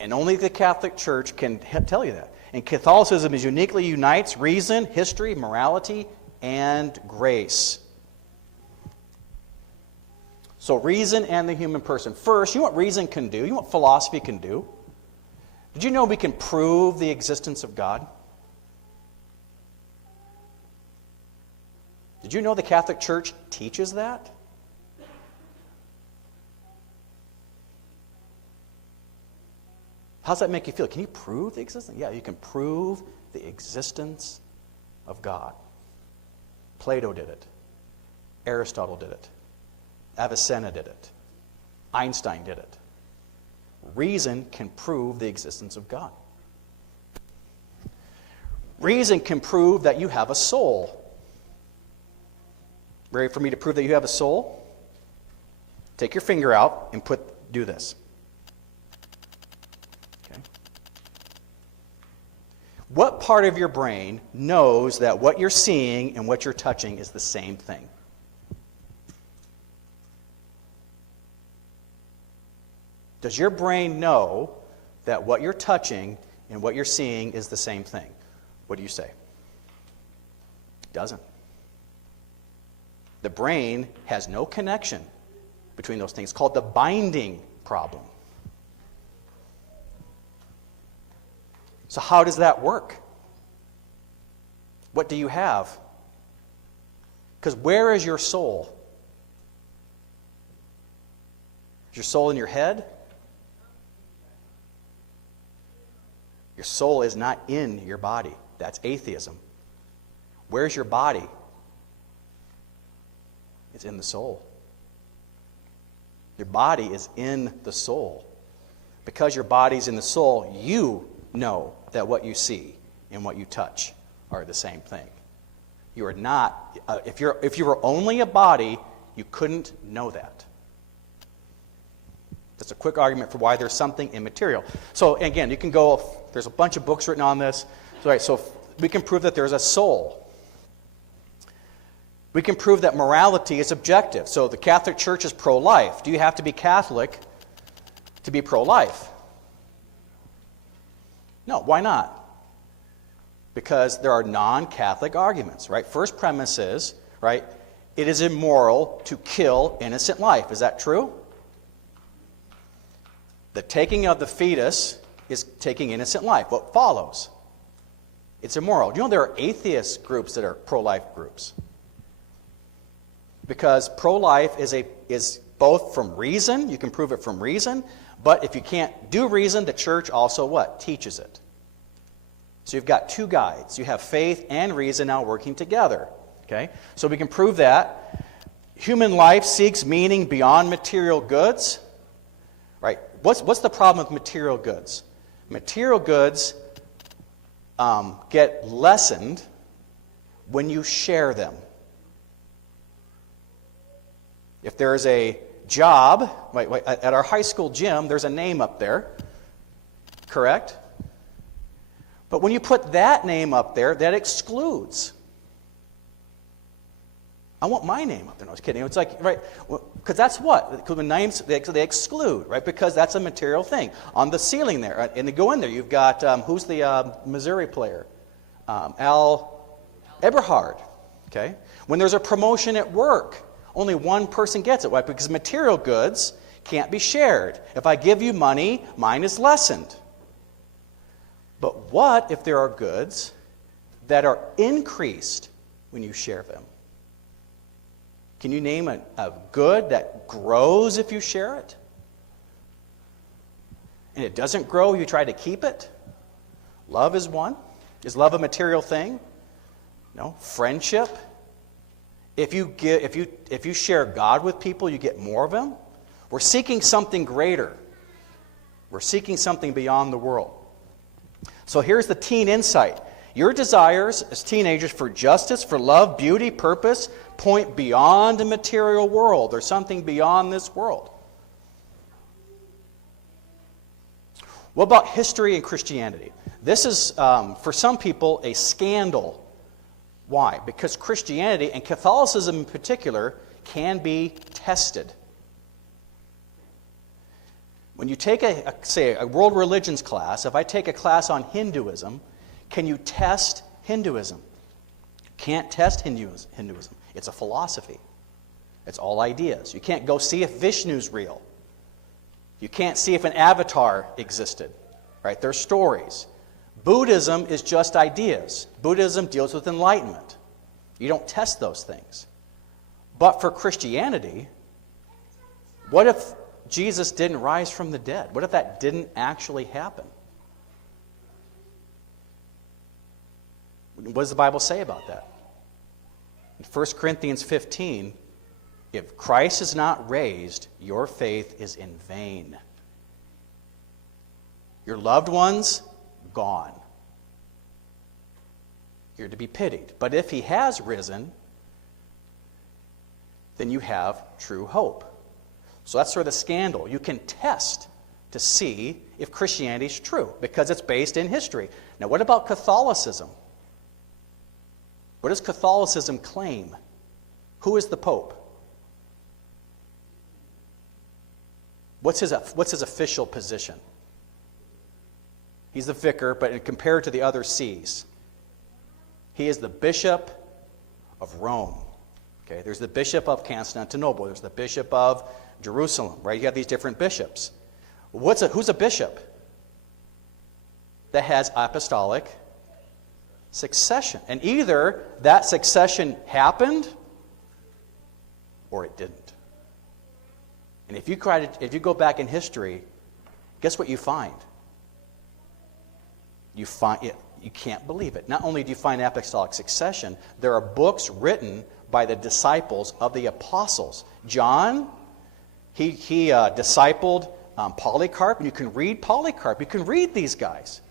And only the Catholic Church can tell you that. And Catholicism uniquely unites reason, history, morality, and grace. So reason and the human person. First, you know what reason can do? You know what philosophy can do? Did you know we can prove the existence of God? Did you know the Catholic Church teaches that? How does that make you feel? Can you prove the existence? Yeah, you can prove the existence of God. Plato did it. Aristotle did it. Avicenna did it. Einstein did it. Reason can prove the existence of God. Reason can prove that you have a soul. Ready for me to prove that you have a soul? Take your finger out and do this. Okay. What part of your brain knows that what you're seeing and what you're touching is the same thing? Does your brain know that what you're touching and what you're seeing is the same thing? What do you say? It doesn't. The brain has no connection between those things. It's called the binding problem. So how does that work? What do you have? Because where is your soul? Is your soul in your head? Your soul is not in your body. That's atheism. Where's your body? It's in the soul. Your body is in the soul. Because your body's in the soul, you know that what you see and what you touch are the same thing. You are not, if you were only a body, you couldn't know that. That's a quick argument for why there's something immaterial. So again, you can go, there's a bunch of books written on this. So we can prove that there's a soul. We can prove that morality is objective. So the Catholic Church is pro-life. Do you have to be Catholic to be pro-life? No, why not? Because there are non-Catholic arguments, right? First premise is, right, it is immoral to kill innocent life. Is that true? The taking of the fetus is taking innocent life. What follows? It's immoral. You know there are atheist groups that are pro-life groups. Because pro-life is both from reason, you can prove it from reason, but if you can't do reason, the church also what? Teaches it. So you've got two guides. You have faith and reason now working together. Okay? So we can prove that. Human life seeks meaning beyond material goods. Right? What's the problem with material goods? Material goods get lessened when you share them. If there is a job, at our high school gym, there's a name up there, correct? But when you put that name up there, that excludes. I want my name up there. No, I was kidding. It's like, right, because that's what? Because the names, they exclude, right? Because that's a material thing. On the ceiling there, and they go in there, you've got, who's the Missouri player? Al Eberhard, okay? When there's a promotion at work, only one person gets it. Why? Because material goods can't be shared. If I give you money, mine is lessened. But what if there are goods that are increased when you share them? Can you name a good that grows if you share it? And it doesn't grow, you try to keep it? Love is one. Is love a material thing? No. Friendship? If you share God with people, you get more of Him. We're seeking something greater. We're seeking something beyond the world. So here's the teen insight. Your desires as teenagers for justice, for love, beauty, purpose, point beyond the material world. There's something beyond this world. What about history and Christianity? This is, for some people, a scandal. Why? Because Christianity, and Catholicism in particular, can be tested. When you take say a world religions class, if I take a class on Hinduism, can you test Hinduism? Can't test Hinduism. It's a philosophy. It's all ideas. You can't go see if Vishnu's real. You can't see if an avatar existed. Right? They're stories. Buddhism is just ideas. Buddhism deals with enlightenment. You don't test those things. But for Christianity, what if Jesus didn't rise from the dead? What if that didn't actually happen? What does the Bible say about that? In 1 Corinthians 15, if Christ is not raised, your faith is in vain. Your loved ones, gone. You're to be pitied. But if He has risen, then you have true hope. So that's sort of the scandal. You can test to see if Christianity is true because it's based in history. Now, what about Catholicism? What does Catholicism claim? Who is the Pope? What's his official position? He's the vicar, but compared to the other sees, he is the Bishop of Rome. Okay, there's the bishop of Constantinople. There's the bishop of Jerusalem, right? You have these different bishops. Who's a bishop? That has apostolic succession. And either that succession happened or it didn't. And if you go back in history, guess what you find? You can't believe it. Not only do you find apostolic succession, there are books written by the disciples of the apostles. John, he discipled Polycarp, and you can read Polycarp. You can read these guys.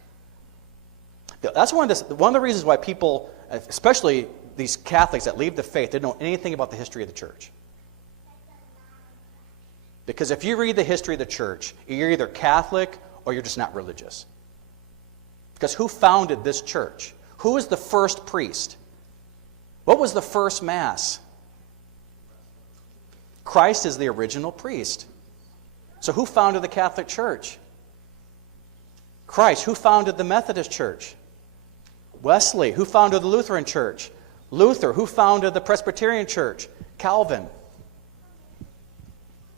That's one of the reasons why people, especially these Catholics that leave the faith, they don't know anything about the history of the church. Because if you read the history of the church, you're either Catholic or you're just not religious. Because who founded this church? Who was the first priest? What was the first Mass? Christ is the original priest. So who founded the Catholic Church? Christ. Who founded the Methodist Church? Wesley. Who founded the Lutheran Church? Luther. Who founded the Presbyterian Church? Calvin.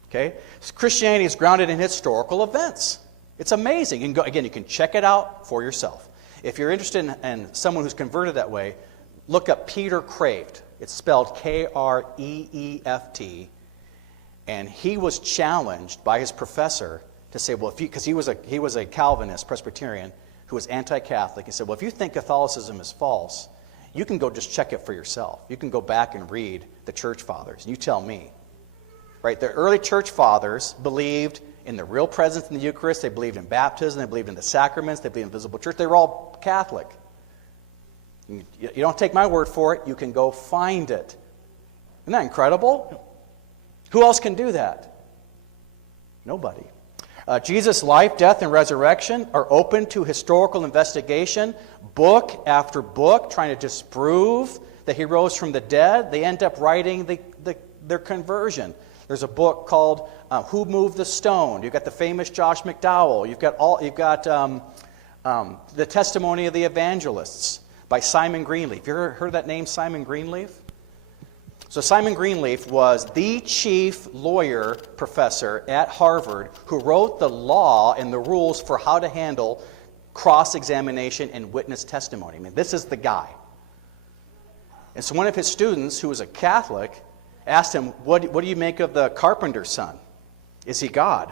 Okay? Christianity is grounded in historical events. It's amazing. You can check it out for yourself. If you're interested in someone who's converted that way, look up Peter Kreeft. It's spelled Kreeft. And he was challenged by his professor to say, well, because he was a Calvinist, Presbyterian, who was anti-Catholic. He said, well, if you think Catholicism is false, you can go just check it for yourself. You can go back and read the church fathers. You tell me. Right? The early church fathers believed in the real presence in the Eucharist. They believed in baptism. They believed in the sacraments. They believed in visible church. They were all Catholic. You don't take my word for it. You can go find it. Isn't that incredible? Who else can do that? Nobody. Jesus' life, death, and resurrection are open to historical investigation, book after book, trying to disprove that he rose from the dead. They end up writing their conversion. There's a book called "Who Moved the Stone." You've got the famous Josh McDowell. You've got the Testimony of the Evangelists by Simon Greenleaf. You ever heard that name, Simon Greenleaf? So Simon Greenleaf was the chief lawyer professor at Harvard who wrote the law and the rules for how to handle cross-examination and witness testimony. I mean, this is the guy. And so one of his students, who was a Catholic, asked him, what do you make of the carpenter's son? Is he God?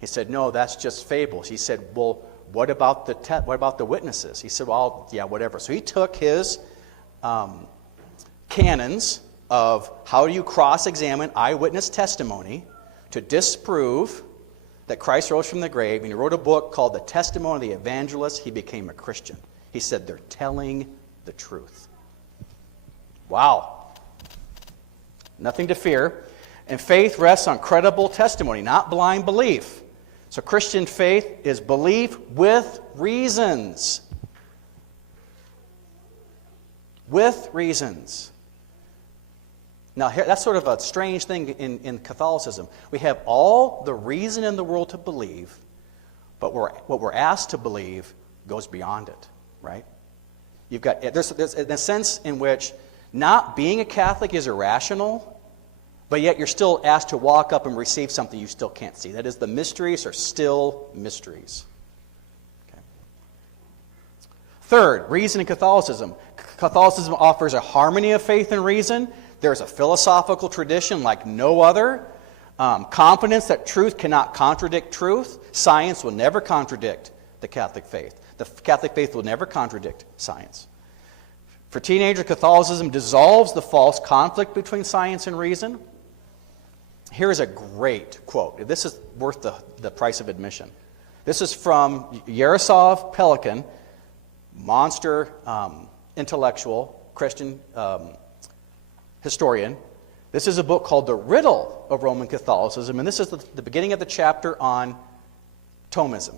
He said, no, that's just fables. He said, well, what about the witnesses? He said, well, yeah, whatever. So he took his canons of how you cross-examine eyewitness testimony to disprove that Christ rose from the grave, and he wrote a book called The Testimony of the Evangelist. He became a Christian. He said, they're telling the truth. Wow. Nothing to fear. And faith rests on credible testimony, not blind belief. So Christian faith is belief with reasons. With reasons. Now, that's sort of a strange thing in Catholicism. We have all the reason in the world to believe, but what we're asked to believe goes beyond it, right? There's a sense in which not being a Catholic is irrational, but yet you're still asked to walk up and receive something you still can't see. That is, the mysteries are still mysteries. Okay. Third, reason in Catholicism. Catholicism offers a harmony of faith and reason. There's a philosophical tradition like no other. Confidence that truth cannot contradict truth. Science will never contradict the Catholic faith. The Catholic faith will never contradict science. For teenagers, Catholicism dissolves the false conflict between science and reason. Here is a great quote. This is worth the price of admission. This is from Yaroslav Pelikan, monster intellectual, Christian historian. This is a book called The Riddle of Roman Catholicism, and this is the beginning of the chapter on Thomism,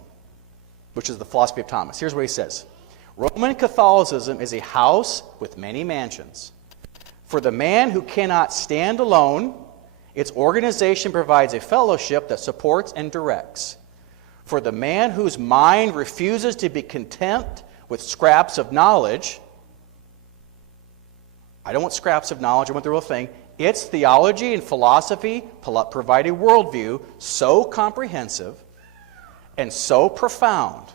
which is the philosophy of Thomas. Here's what he says. Roman Catholicism is a house with many mansions. For the man who cannot stand alone, its organization provides a fellowship that supports and directs. For the man whose mind refuses to be content with scraps of knowledge, I don't want scraps of knowledge. I want the real thing. Its theology and philosophy provide a worldview so comprehensive and so profound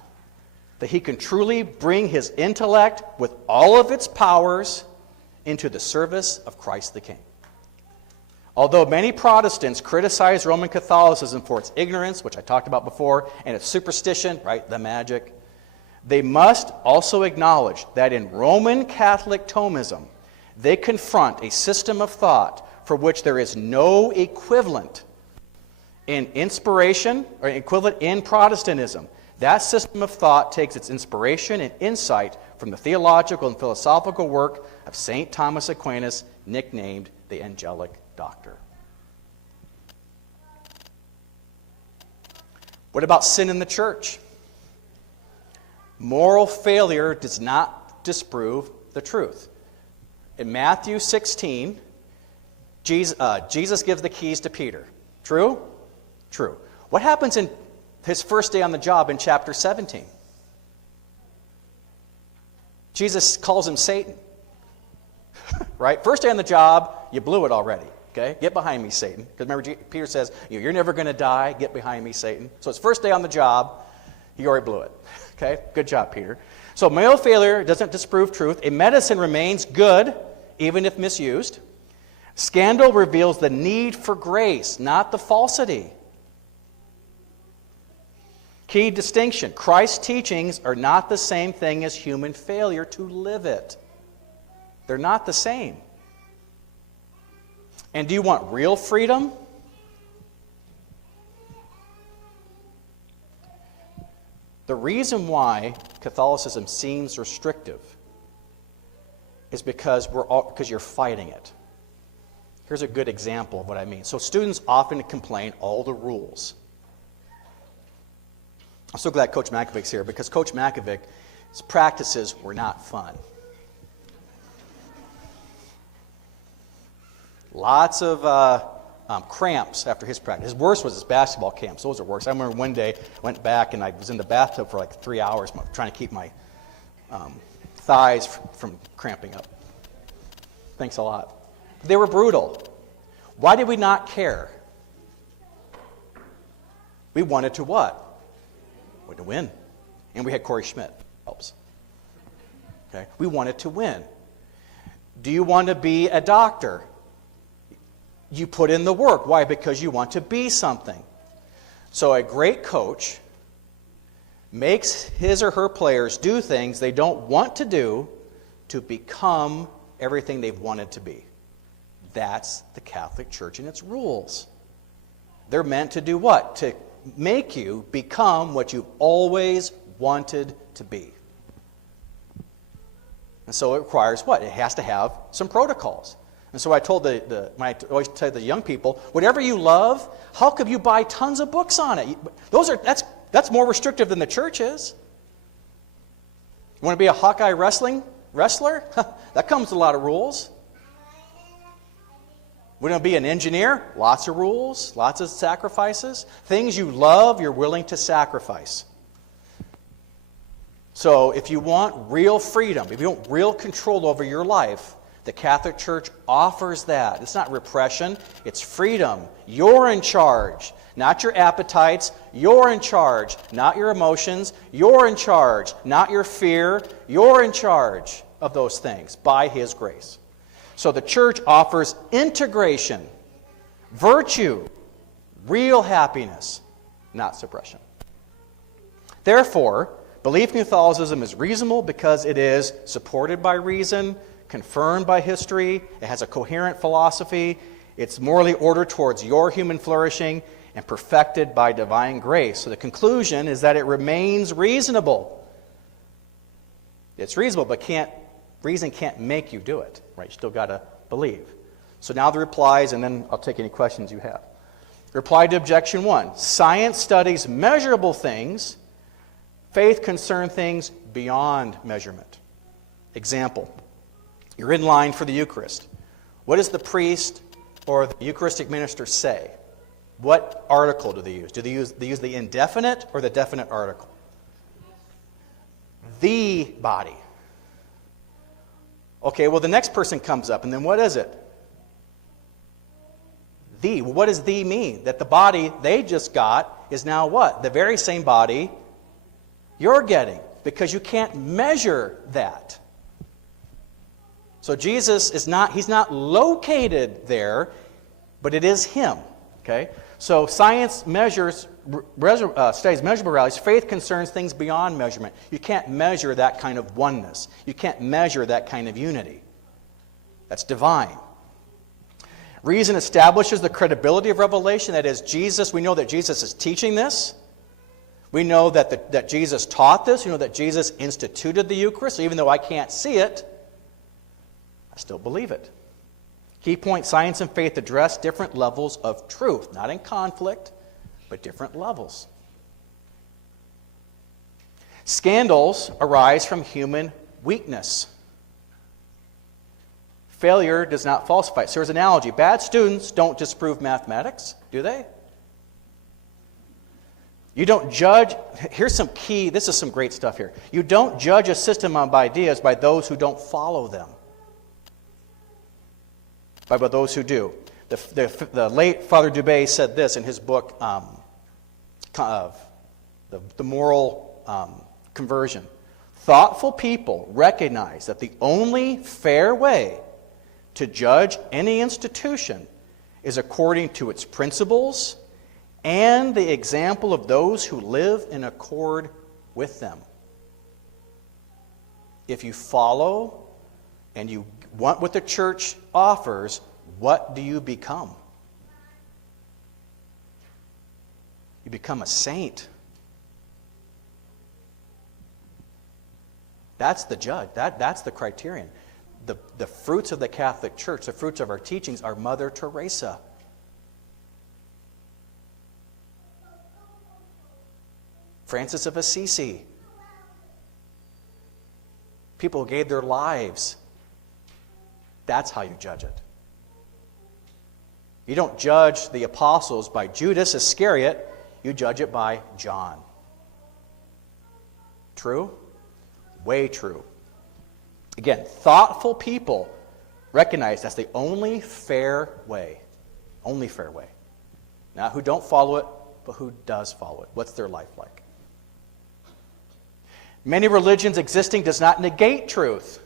that he can truly bring his intellect with all of its powers into the service of Christ the King. Although many Protestants criticize Roman Catholicism for its ignorance, which I talked about before, and its superstition, right, the magic, they must also acknowledge that in Roman Catholic Thomism, they confront a system of thought for which there is no equivalent in inspiration or equivalent in Protestantism. That system of thought takes its inspiration and insight from the theological and philosophical work of St. Thomas Aquinas, nicknamed the Angelic Doctor. What about sin in the church? Moral failure does not disprove the truth. In Matthew 16, Jesus gives the keys to Peter. True? True. What happens in his first day on the job in chapter 17? Jesus calls him Satan. Right? First day on the job, you blew it already. Okay? Get behind me, Satan. Because remember, Peter says, you're never going to die. Get behind me, Satan. So it's first day on the job. You already blew it. Okay? Good job, Peter. So moral failure doesn't disprove truth. A medicine remains good, even if misused. Scandal reveals the need for grace, not the falsity. Key distinction. Christ's teachings are not the same thing as human failure to live it. They're not the same. And do you want real freedom? The reason why Catholicism seems restrictive is because you're fighting it. Here's a good example of what I mean. So students often complain all the rules. I'm so glad Coach Makovic's here, because Coach Makovic's practices were not fun. Lots of cramps after his practice. His worst was his basketball camps. Those are worse. I remember one day I went back and I was in the bathtub for like 3 hours trying to keep my thighs from cramping up. Thanks a lot. They were brutal. Why did we not care? We wanted to what? We wanted to win. And we had Corey Schmidt. Helps. Okay? We wanted to win. Do you want to be a doctor? You put in the work. Why? Because you want to be something. So a great coach makes his or her players do things they don't want to do to become everything they've wanted to be. That's the Catholic Church and its rules. They're meant to do what? To make you become what you've always wanted to be. And so it requires what? It has to have some protocols. And so I told I always tell the young people, whatever you love, how could you buy tons of books on it? That's more restrictive than the church is. You want to be a Hawkeye wrestler? That comes with a lot of rules. Want to be an engineer? Lots of rules, lots of sacrifices. Things you love, you're willing to sacrifice. So if you want real freedom, if you want real control over your life, the Catholic Church offers that. It's not repression, it's freedom. You're in charge, not your appetites. You're in charge, not your emotions. You're in charge, not your fear. You're in charge of those things by His grace. So the Church offers integration, virtue, real happiness, not suppression. Therefore, belief in Catholicism is reasonable because it is supported by reason, confirmed by history, it has a coherent philosophy, it's morally ordered towards your human flourishing, and perfected by divine grace. So the conclusion is that it remains reasonable. It's reasonable, but reason can't make you do it. Right? You still got to believe. So now the replies, and then I'll take any questions you have. Reply to objection 1. Science studies measurable things. Faith concerns things beyond measurement. Example. You're in line for the Eucharist. What does the priest or the Eucharistic minister say? What article do they use? Do they use the indefinite or the definite article? The body. Okay, well, the next person comes up, and then what is it? The. Well, what does the mean? That the body they just got is now what? The very same body you're getting, because you can't measure that. So Jesus is not, he's not located there, but it is him. Okay? So science measures, studies measurable realities. Faith concerns things beyond measurement. You can't measure that kind of oneness. You can't measure that kind of unity. That's divine. Reason establishes the credibility of revelation. That is, Jesus, we know that Jesus is teaching this. We know that Jesus taught this. We know that Jesus instituted the Eucharist. So even though I can't see it, I still believe it. Key point, science and faith address different levels of truth. Not in conflict, but different levels. Scandals arise from human weakness. Failure does not falsify. So here's an analogy. Bad students don't disprove mathematics, do they? You don't judge. Here's some key, this is some great stuff here. You don't judge a system of ideas by those who don't follow them, by those who do. The late Father Dubé said this in his book, The Moral Conversion. Thoughtful people recognize that the only fair way to judge any institution is according to its principles and the example of those who live in accord with them. If you follow and you want what the church offers, what do you become? You become a saint. That's the judge. That's the criterion. The fruits of the Catholic Church, the fruits of our teachings, are Mother Teresa. Francis of Assisi. People who gave their lives. That's how you judge it. You don't judge the apostles by Judas Iscariot. You judge it by John. True? Way true. Again, thoughtful people recognize that's the only fair way. Only fair way. Not who don't follow it, but who does follow it. What's their life like? Many religions existing does not negate truth.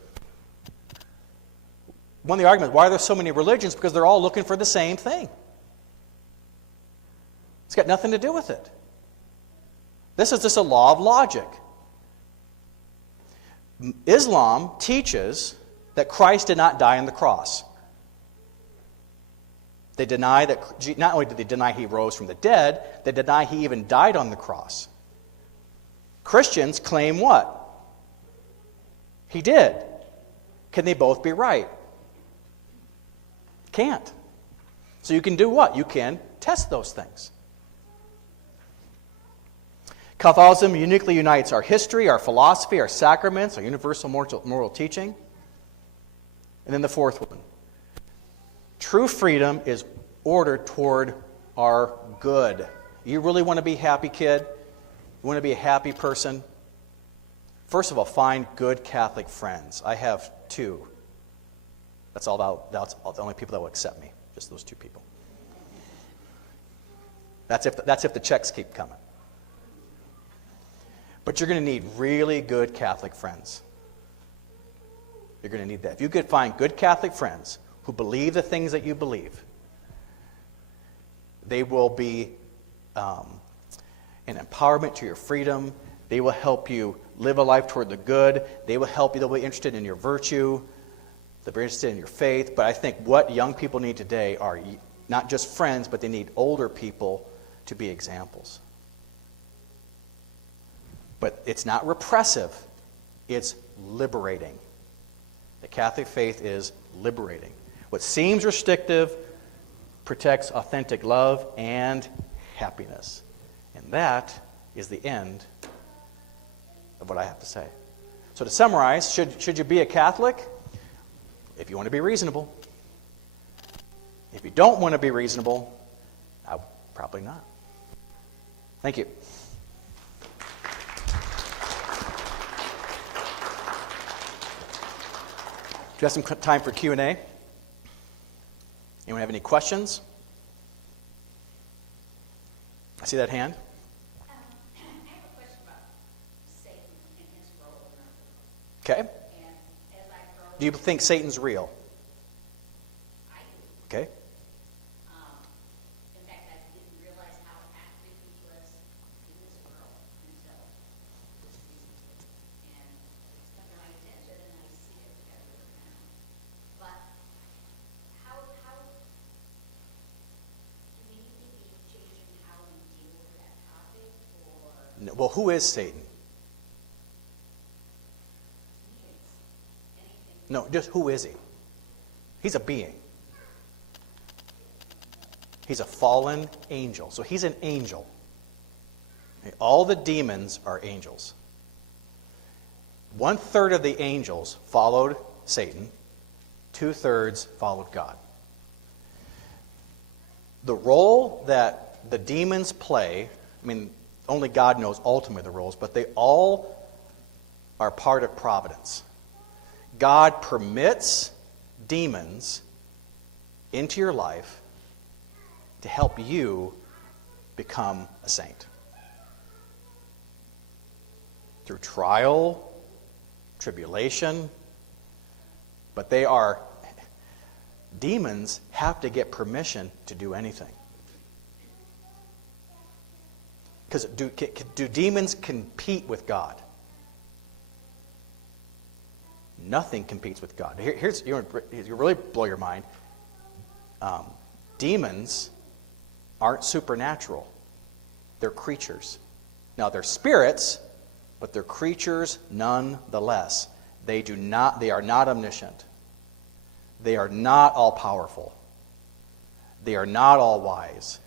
One of the arguments, why are there so many religions? Because they're all looking for the same thing. It's got nothing to do with it. This is just a law of logic. Islam teaches that Christ did not die on the cross. They deny that, not only did they deny he rose from the dead, they deny he even died on the cross. Christians claim what? He did. Can they both be right? Can't. So you can do what? You can test those things. Catholicism uniquely unites our history, our philosophy, our sacraments, our universal moral teaching. And then the fourth one. True freedom is ordered toward our good. You really want to be a happy kid? You want to be a happy person? First of all, find good Catholic friends. I have two. That's the only people that will accept me. Just those two people. That's if the checks keep coming. But you're going to need really good Catholic friends. You're going to need that. If you could find good Catholic friends who believe the things that you believe, they will be an empowerment to your freedom. They will help you live a life toward the good. They will help you. They'll be interested in your virtue. They'll be interested in your faith. But I think what young people need today are not just friends, but they need older people to be examples. But it's not repressive. It's liberating. The Catholic faith is liberating. What seems restrictive protects authentic love and happiness. And that is the end of what I have to say. So to summarize, should you be a Catholic? If you want to be reasonable. If you don't want to be reasonable, probably not. Thank you. have some time for Q&A? Anyone have any questions? I see that hand. I have a question about Satan and his role in our world. Okay. And as I grow, Do you think Satan's real? I do. Okay. In fact, I didn't realize how active he was in this world until this recently. And it's come to my attention, and I see it everywhere now. But how do we need to be changing how we deal with that topic, or No, well, who is Satan? means anything? No, just who is he? He's a being. He's a fallen angel. So he's an angel. Okay, all the demons are angels. 1/3 of the angels followed Satan. 2/3 followed God. The role that the demons play, I mean, only God knows ultimately the roles, but they all are part of providence. God permits demons into your life to help you become a saint. Through trial, tribulation, but demons have to get permission to do anything. Because do demons compete with God? Nothing competes with God. Here's you really blow your mind. Demons aren't supernatural. They're creatures. Now they're spirits, but they're creatures nonetheless. They are not omniscient. They are not all powerful. They are not all wise.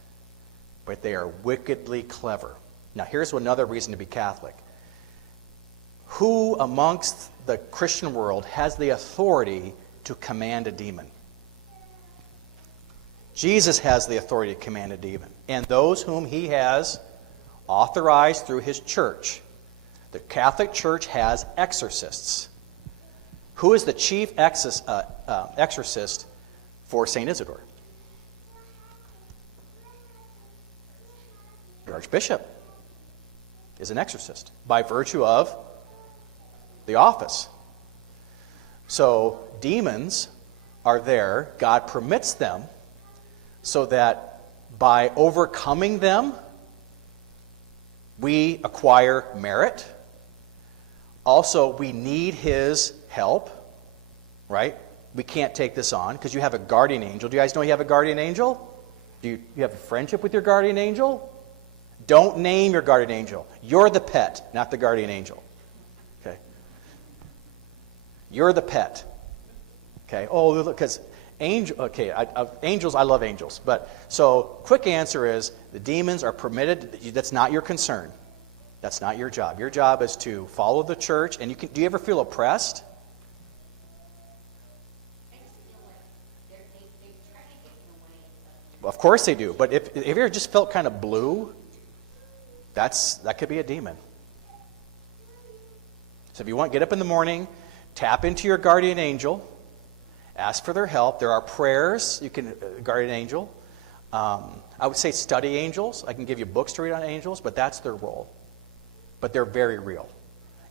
But they are wickedly clever. Now here's another reason to be Catholic. Who amongst the Christian world has the authority to command a demon? Jesus has the authority to command a demon. And those whom he has authorized through his church. The Catholic Church has exorcists. Who is the chief exorcist for St. Isidore? The Archbishop is an exorcist by virtue of the office. So demons are there. God permits them so that by overcoming them, we acquire merit. Also, we need his help, right? We can't take this on because you have a guardian angel. Do you guys know you have a guardian angel? Do you have a friendship with your guardian angel? Don't name your guardian angel. You're the pet, not the guardian angel. Okay? You're the pet. Okay? Oh, because angels, I love angels. But so, quick answer is the demons are permitted. That's not your concern. That's not your job. Your job is to follow the church. And do you ever feel oppressed? I just feel like they try to get in the way. Well, of course they do. But if you ever just felt kind of blue, that could be a demon. So if you want, get up in the morning, tap into your guardian angel, ask for their help. There are prayers you can guardian angel. I would say study angels. I can give you books to read on angels, but that's their role. But they're very real.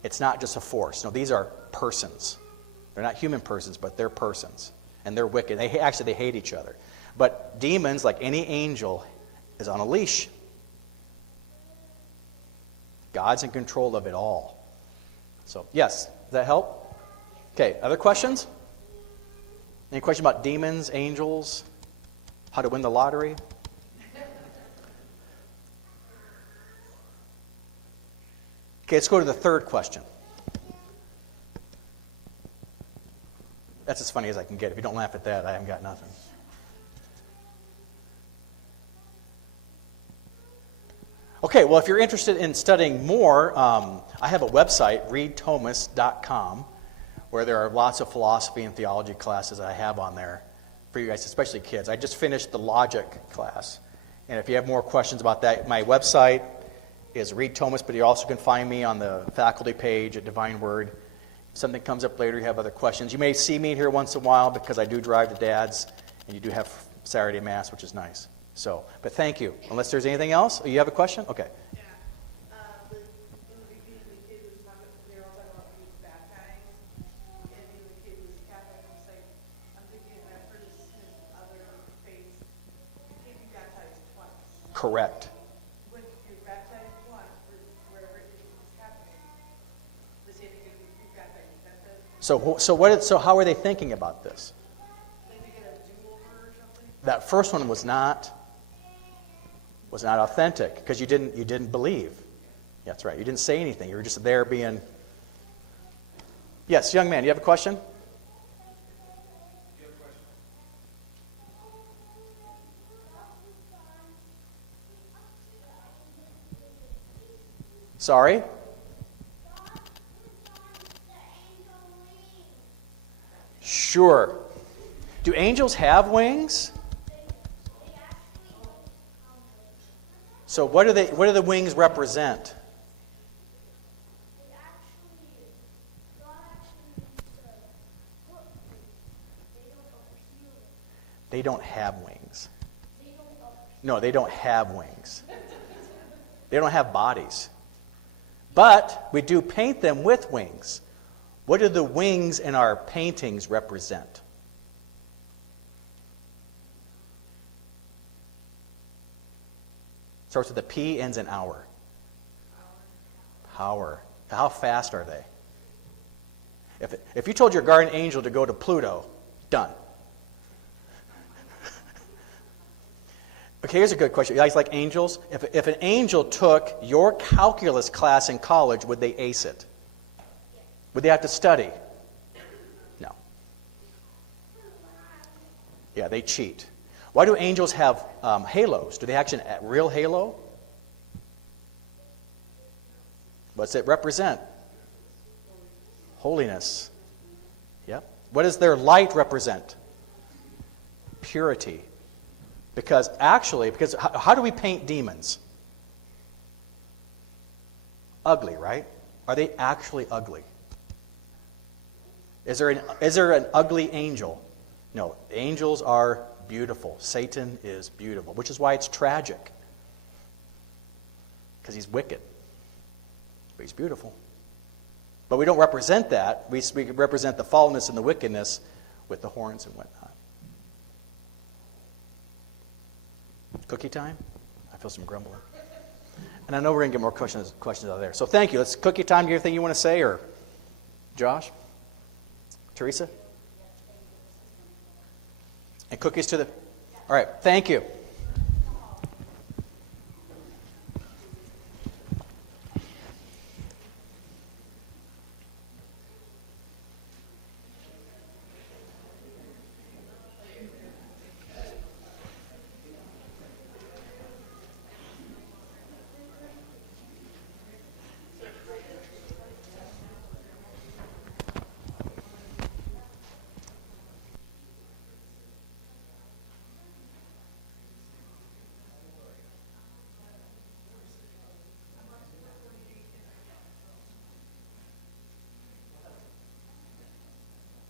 It's not just a force. No, these are persons. They're not human persons, but they're persons. And they're wicked. They hate each other. But demons, like any angel, is on a leash. God's in control of it all. So, yes, does that help? Okay, other questions? Any questions about demons, angels, how to win the lottery? Okay, let's go to the third question. That's as funny as I can get. If you don't laugh at that, I haven't got nothing. Okay, well, if you're interested in studying more, I have a website, readthomas.com, where there are lots of philosophy and theology classes I have on there for you guys, especially kids. I just finished the logic class. And if you have more questions about that, my website is Read Thomas, but you also can find me on the faculty page at Divine Word. something comes up later, you have other questions. You may see me here once in a while because I do drive to Dad's, and you do have Saturday Mass, which is nice. So, but thank you. Unless there's anything else? Oh, you have a question? Okay. Yeah. In the beginning, the kid was talking, they were all talking about being baptized, and the kid was Catholic, and it's like, I'm thinking, and I've heard this in other faiths, you can't be baptized twice. Correct. When you're baptized once, wherever it is happening, let's say they're going to be re-baptized, So how are they thinking about this? like they get a do-over or something? That first one was not authentic because you didn't believe. Yeah, that's right. You didn't say anything. You were just there being. Yes, young man, you have a question? Sorry? Sure. Do angels have wings? So what do the wings represent? They don't have wings. No, they don't have wings. They don't have bodies. But we do paint them with wings. What do the wings in our paintings represent? Starts with a P, ends in hour. Power. How fast are they? If you told your guardian angel to go to Pluto, done. Okay, here's a good question. You guys like angels? If an angel took your calculus class in college, would they ace it? Would they have to study? No. Yeah, they cheat. Why do angels have halos? Do they actually have a real halo? What's it represent? Holiness. Yep. What does their light represent? Purity. Because how do we paint demons? Ugly, right? Are they actually ugly? Is there an ugly angel? No, angels are beautiful. Satan is beautiful, which is why it's tragic. Because he's wicked. But he's beautiful. But we don't represent that. We represent the fallenness and the wickedness with the horns and whatnot. Cookie time? I feel some grumbling. And I know we're going to get more questions out of there. So thank you. It's cookie time. Do you have anything you want to say? Or Josh? Teresa? And cookies to the... All right. Thank you.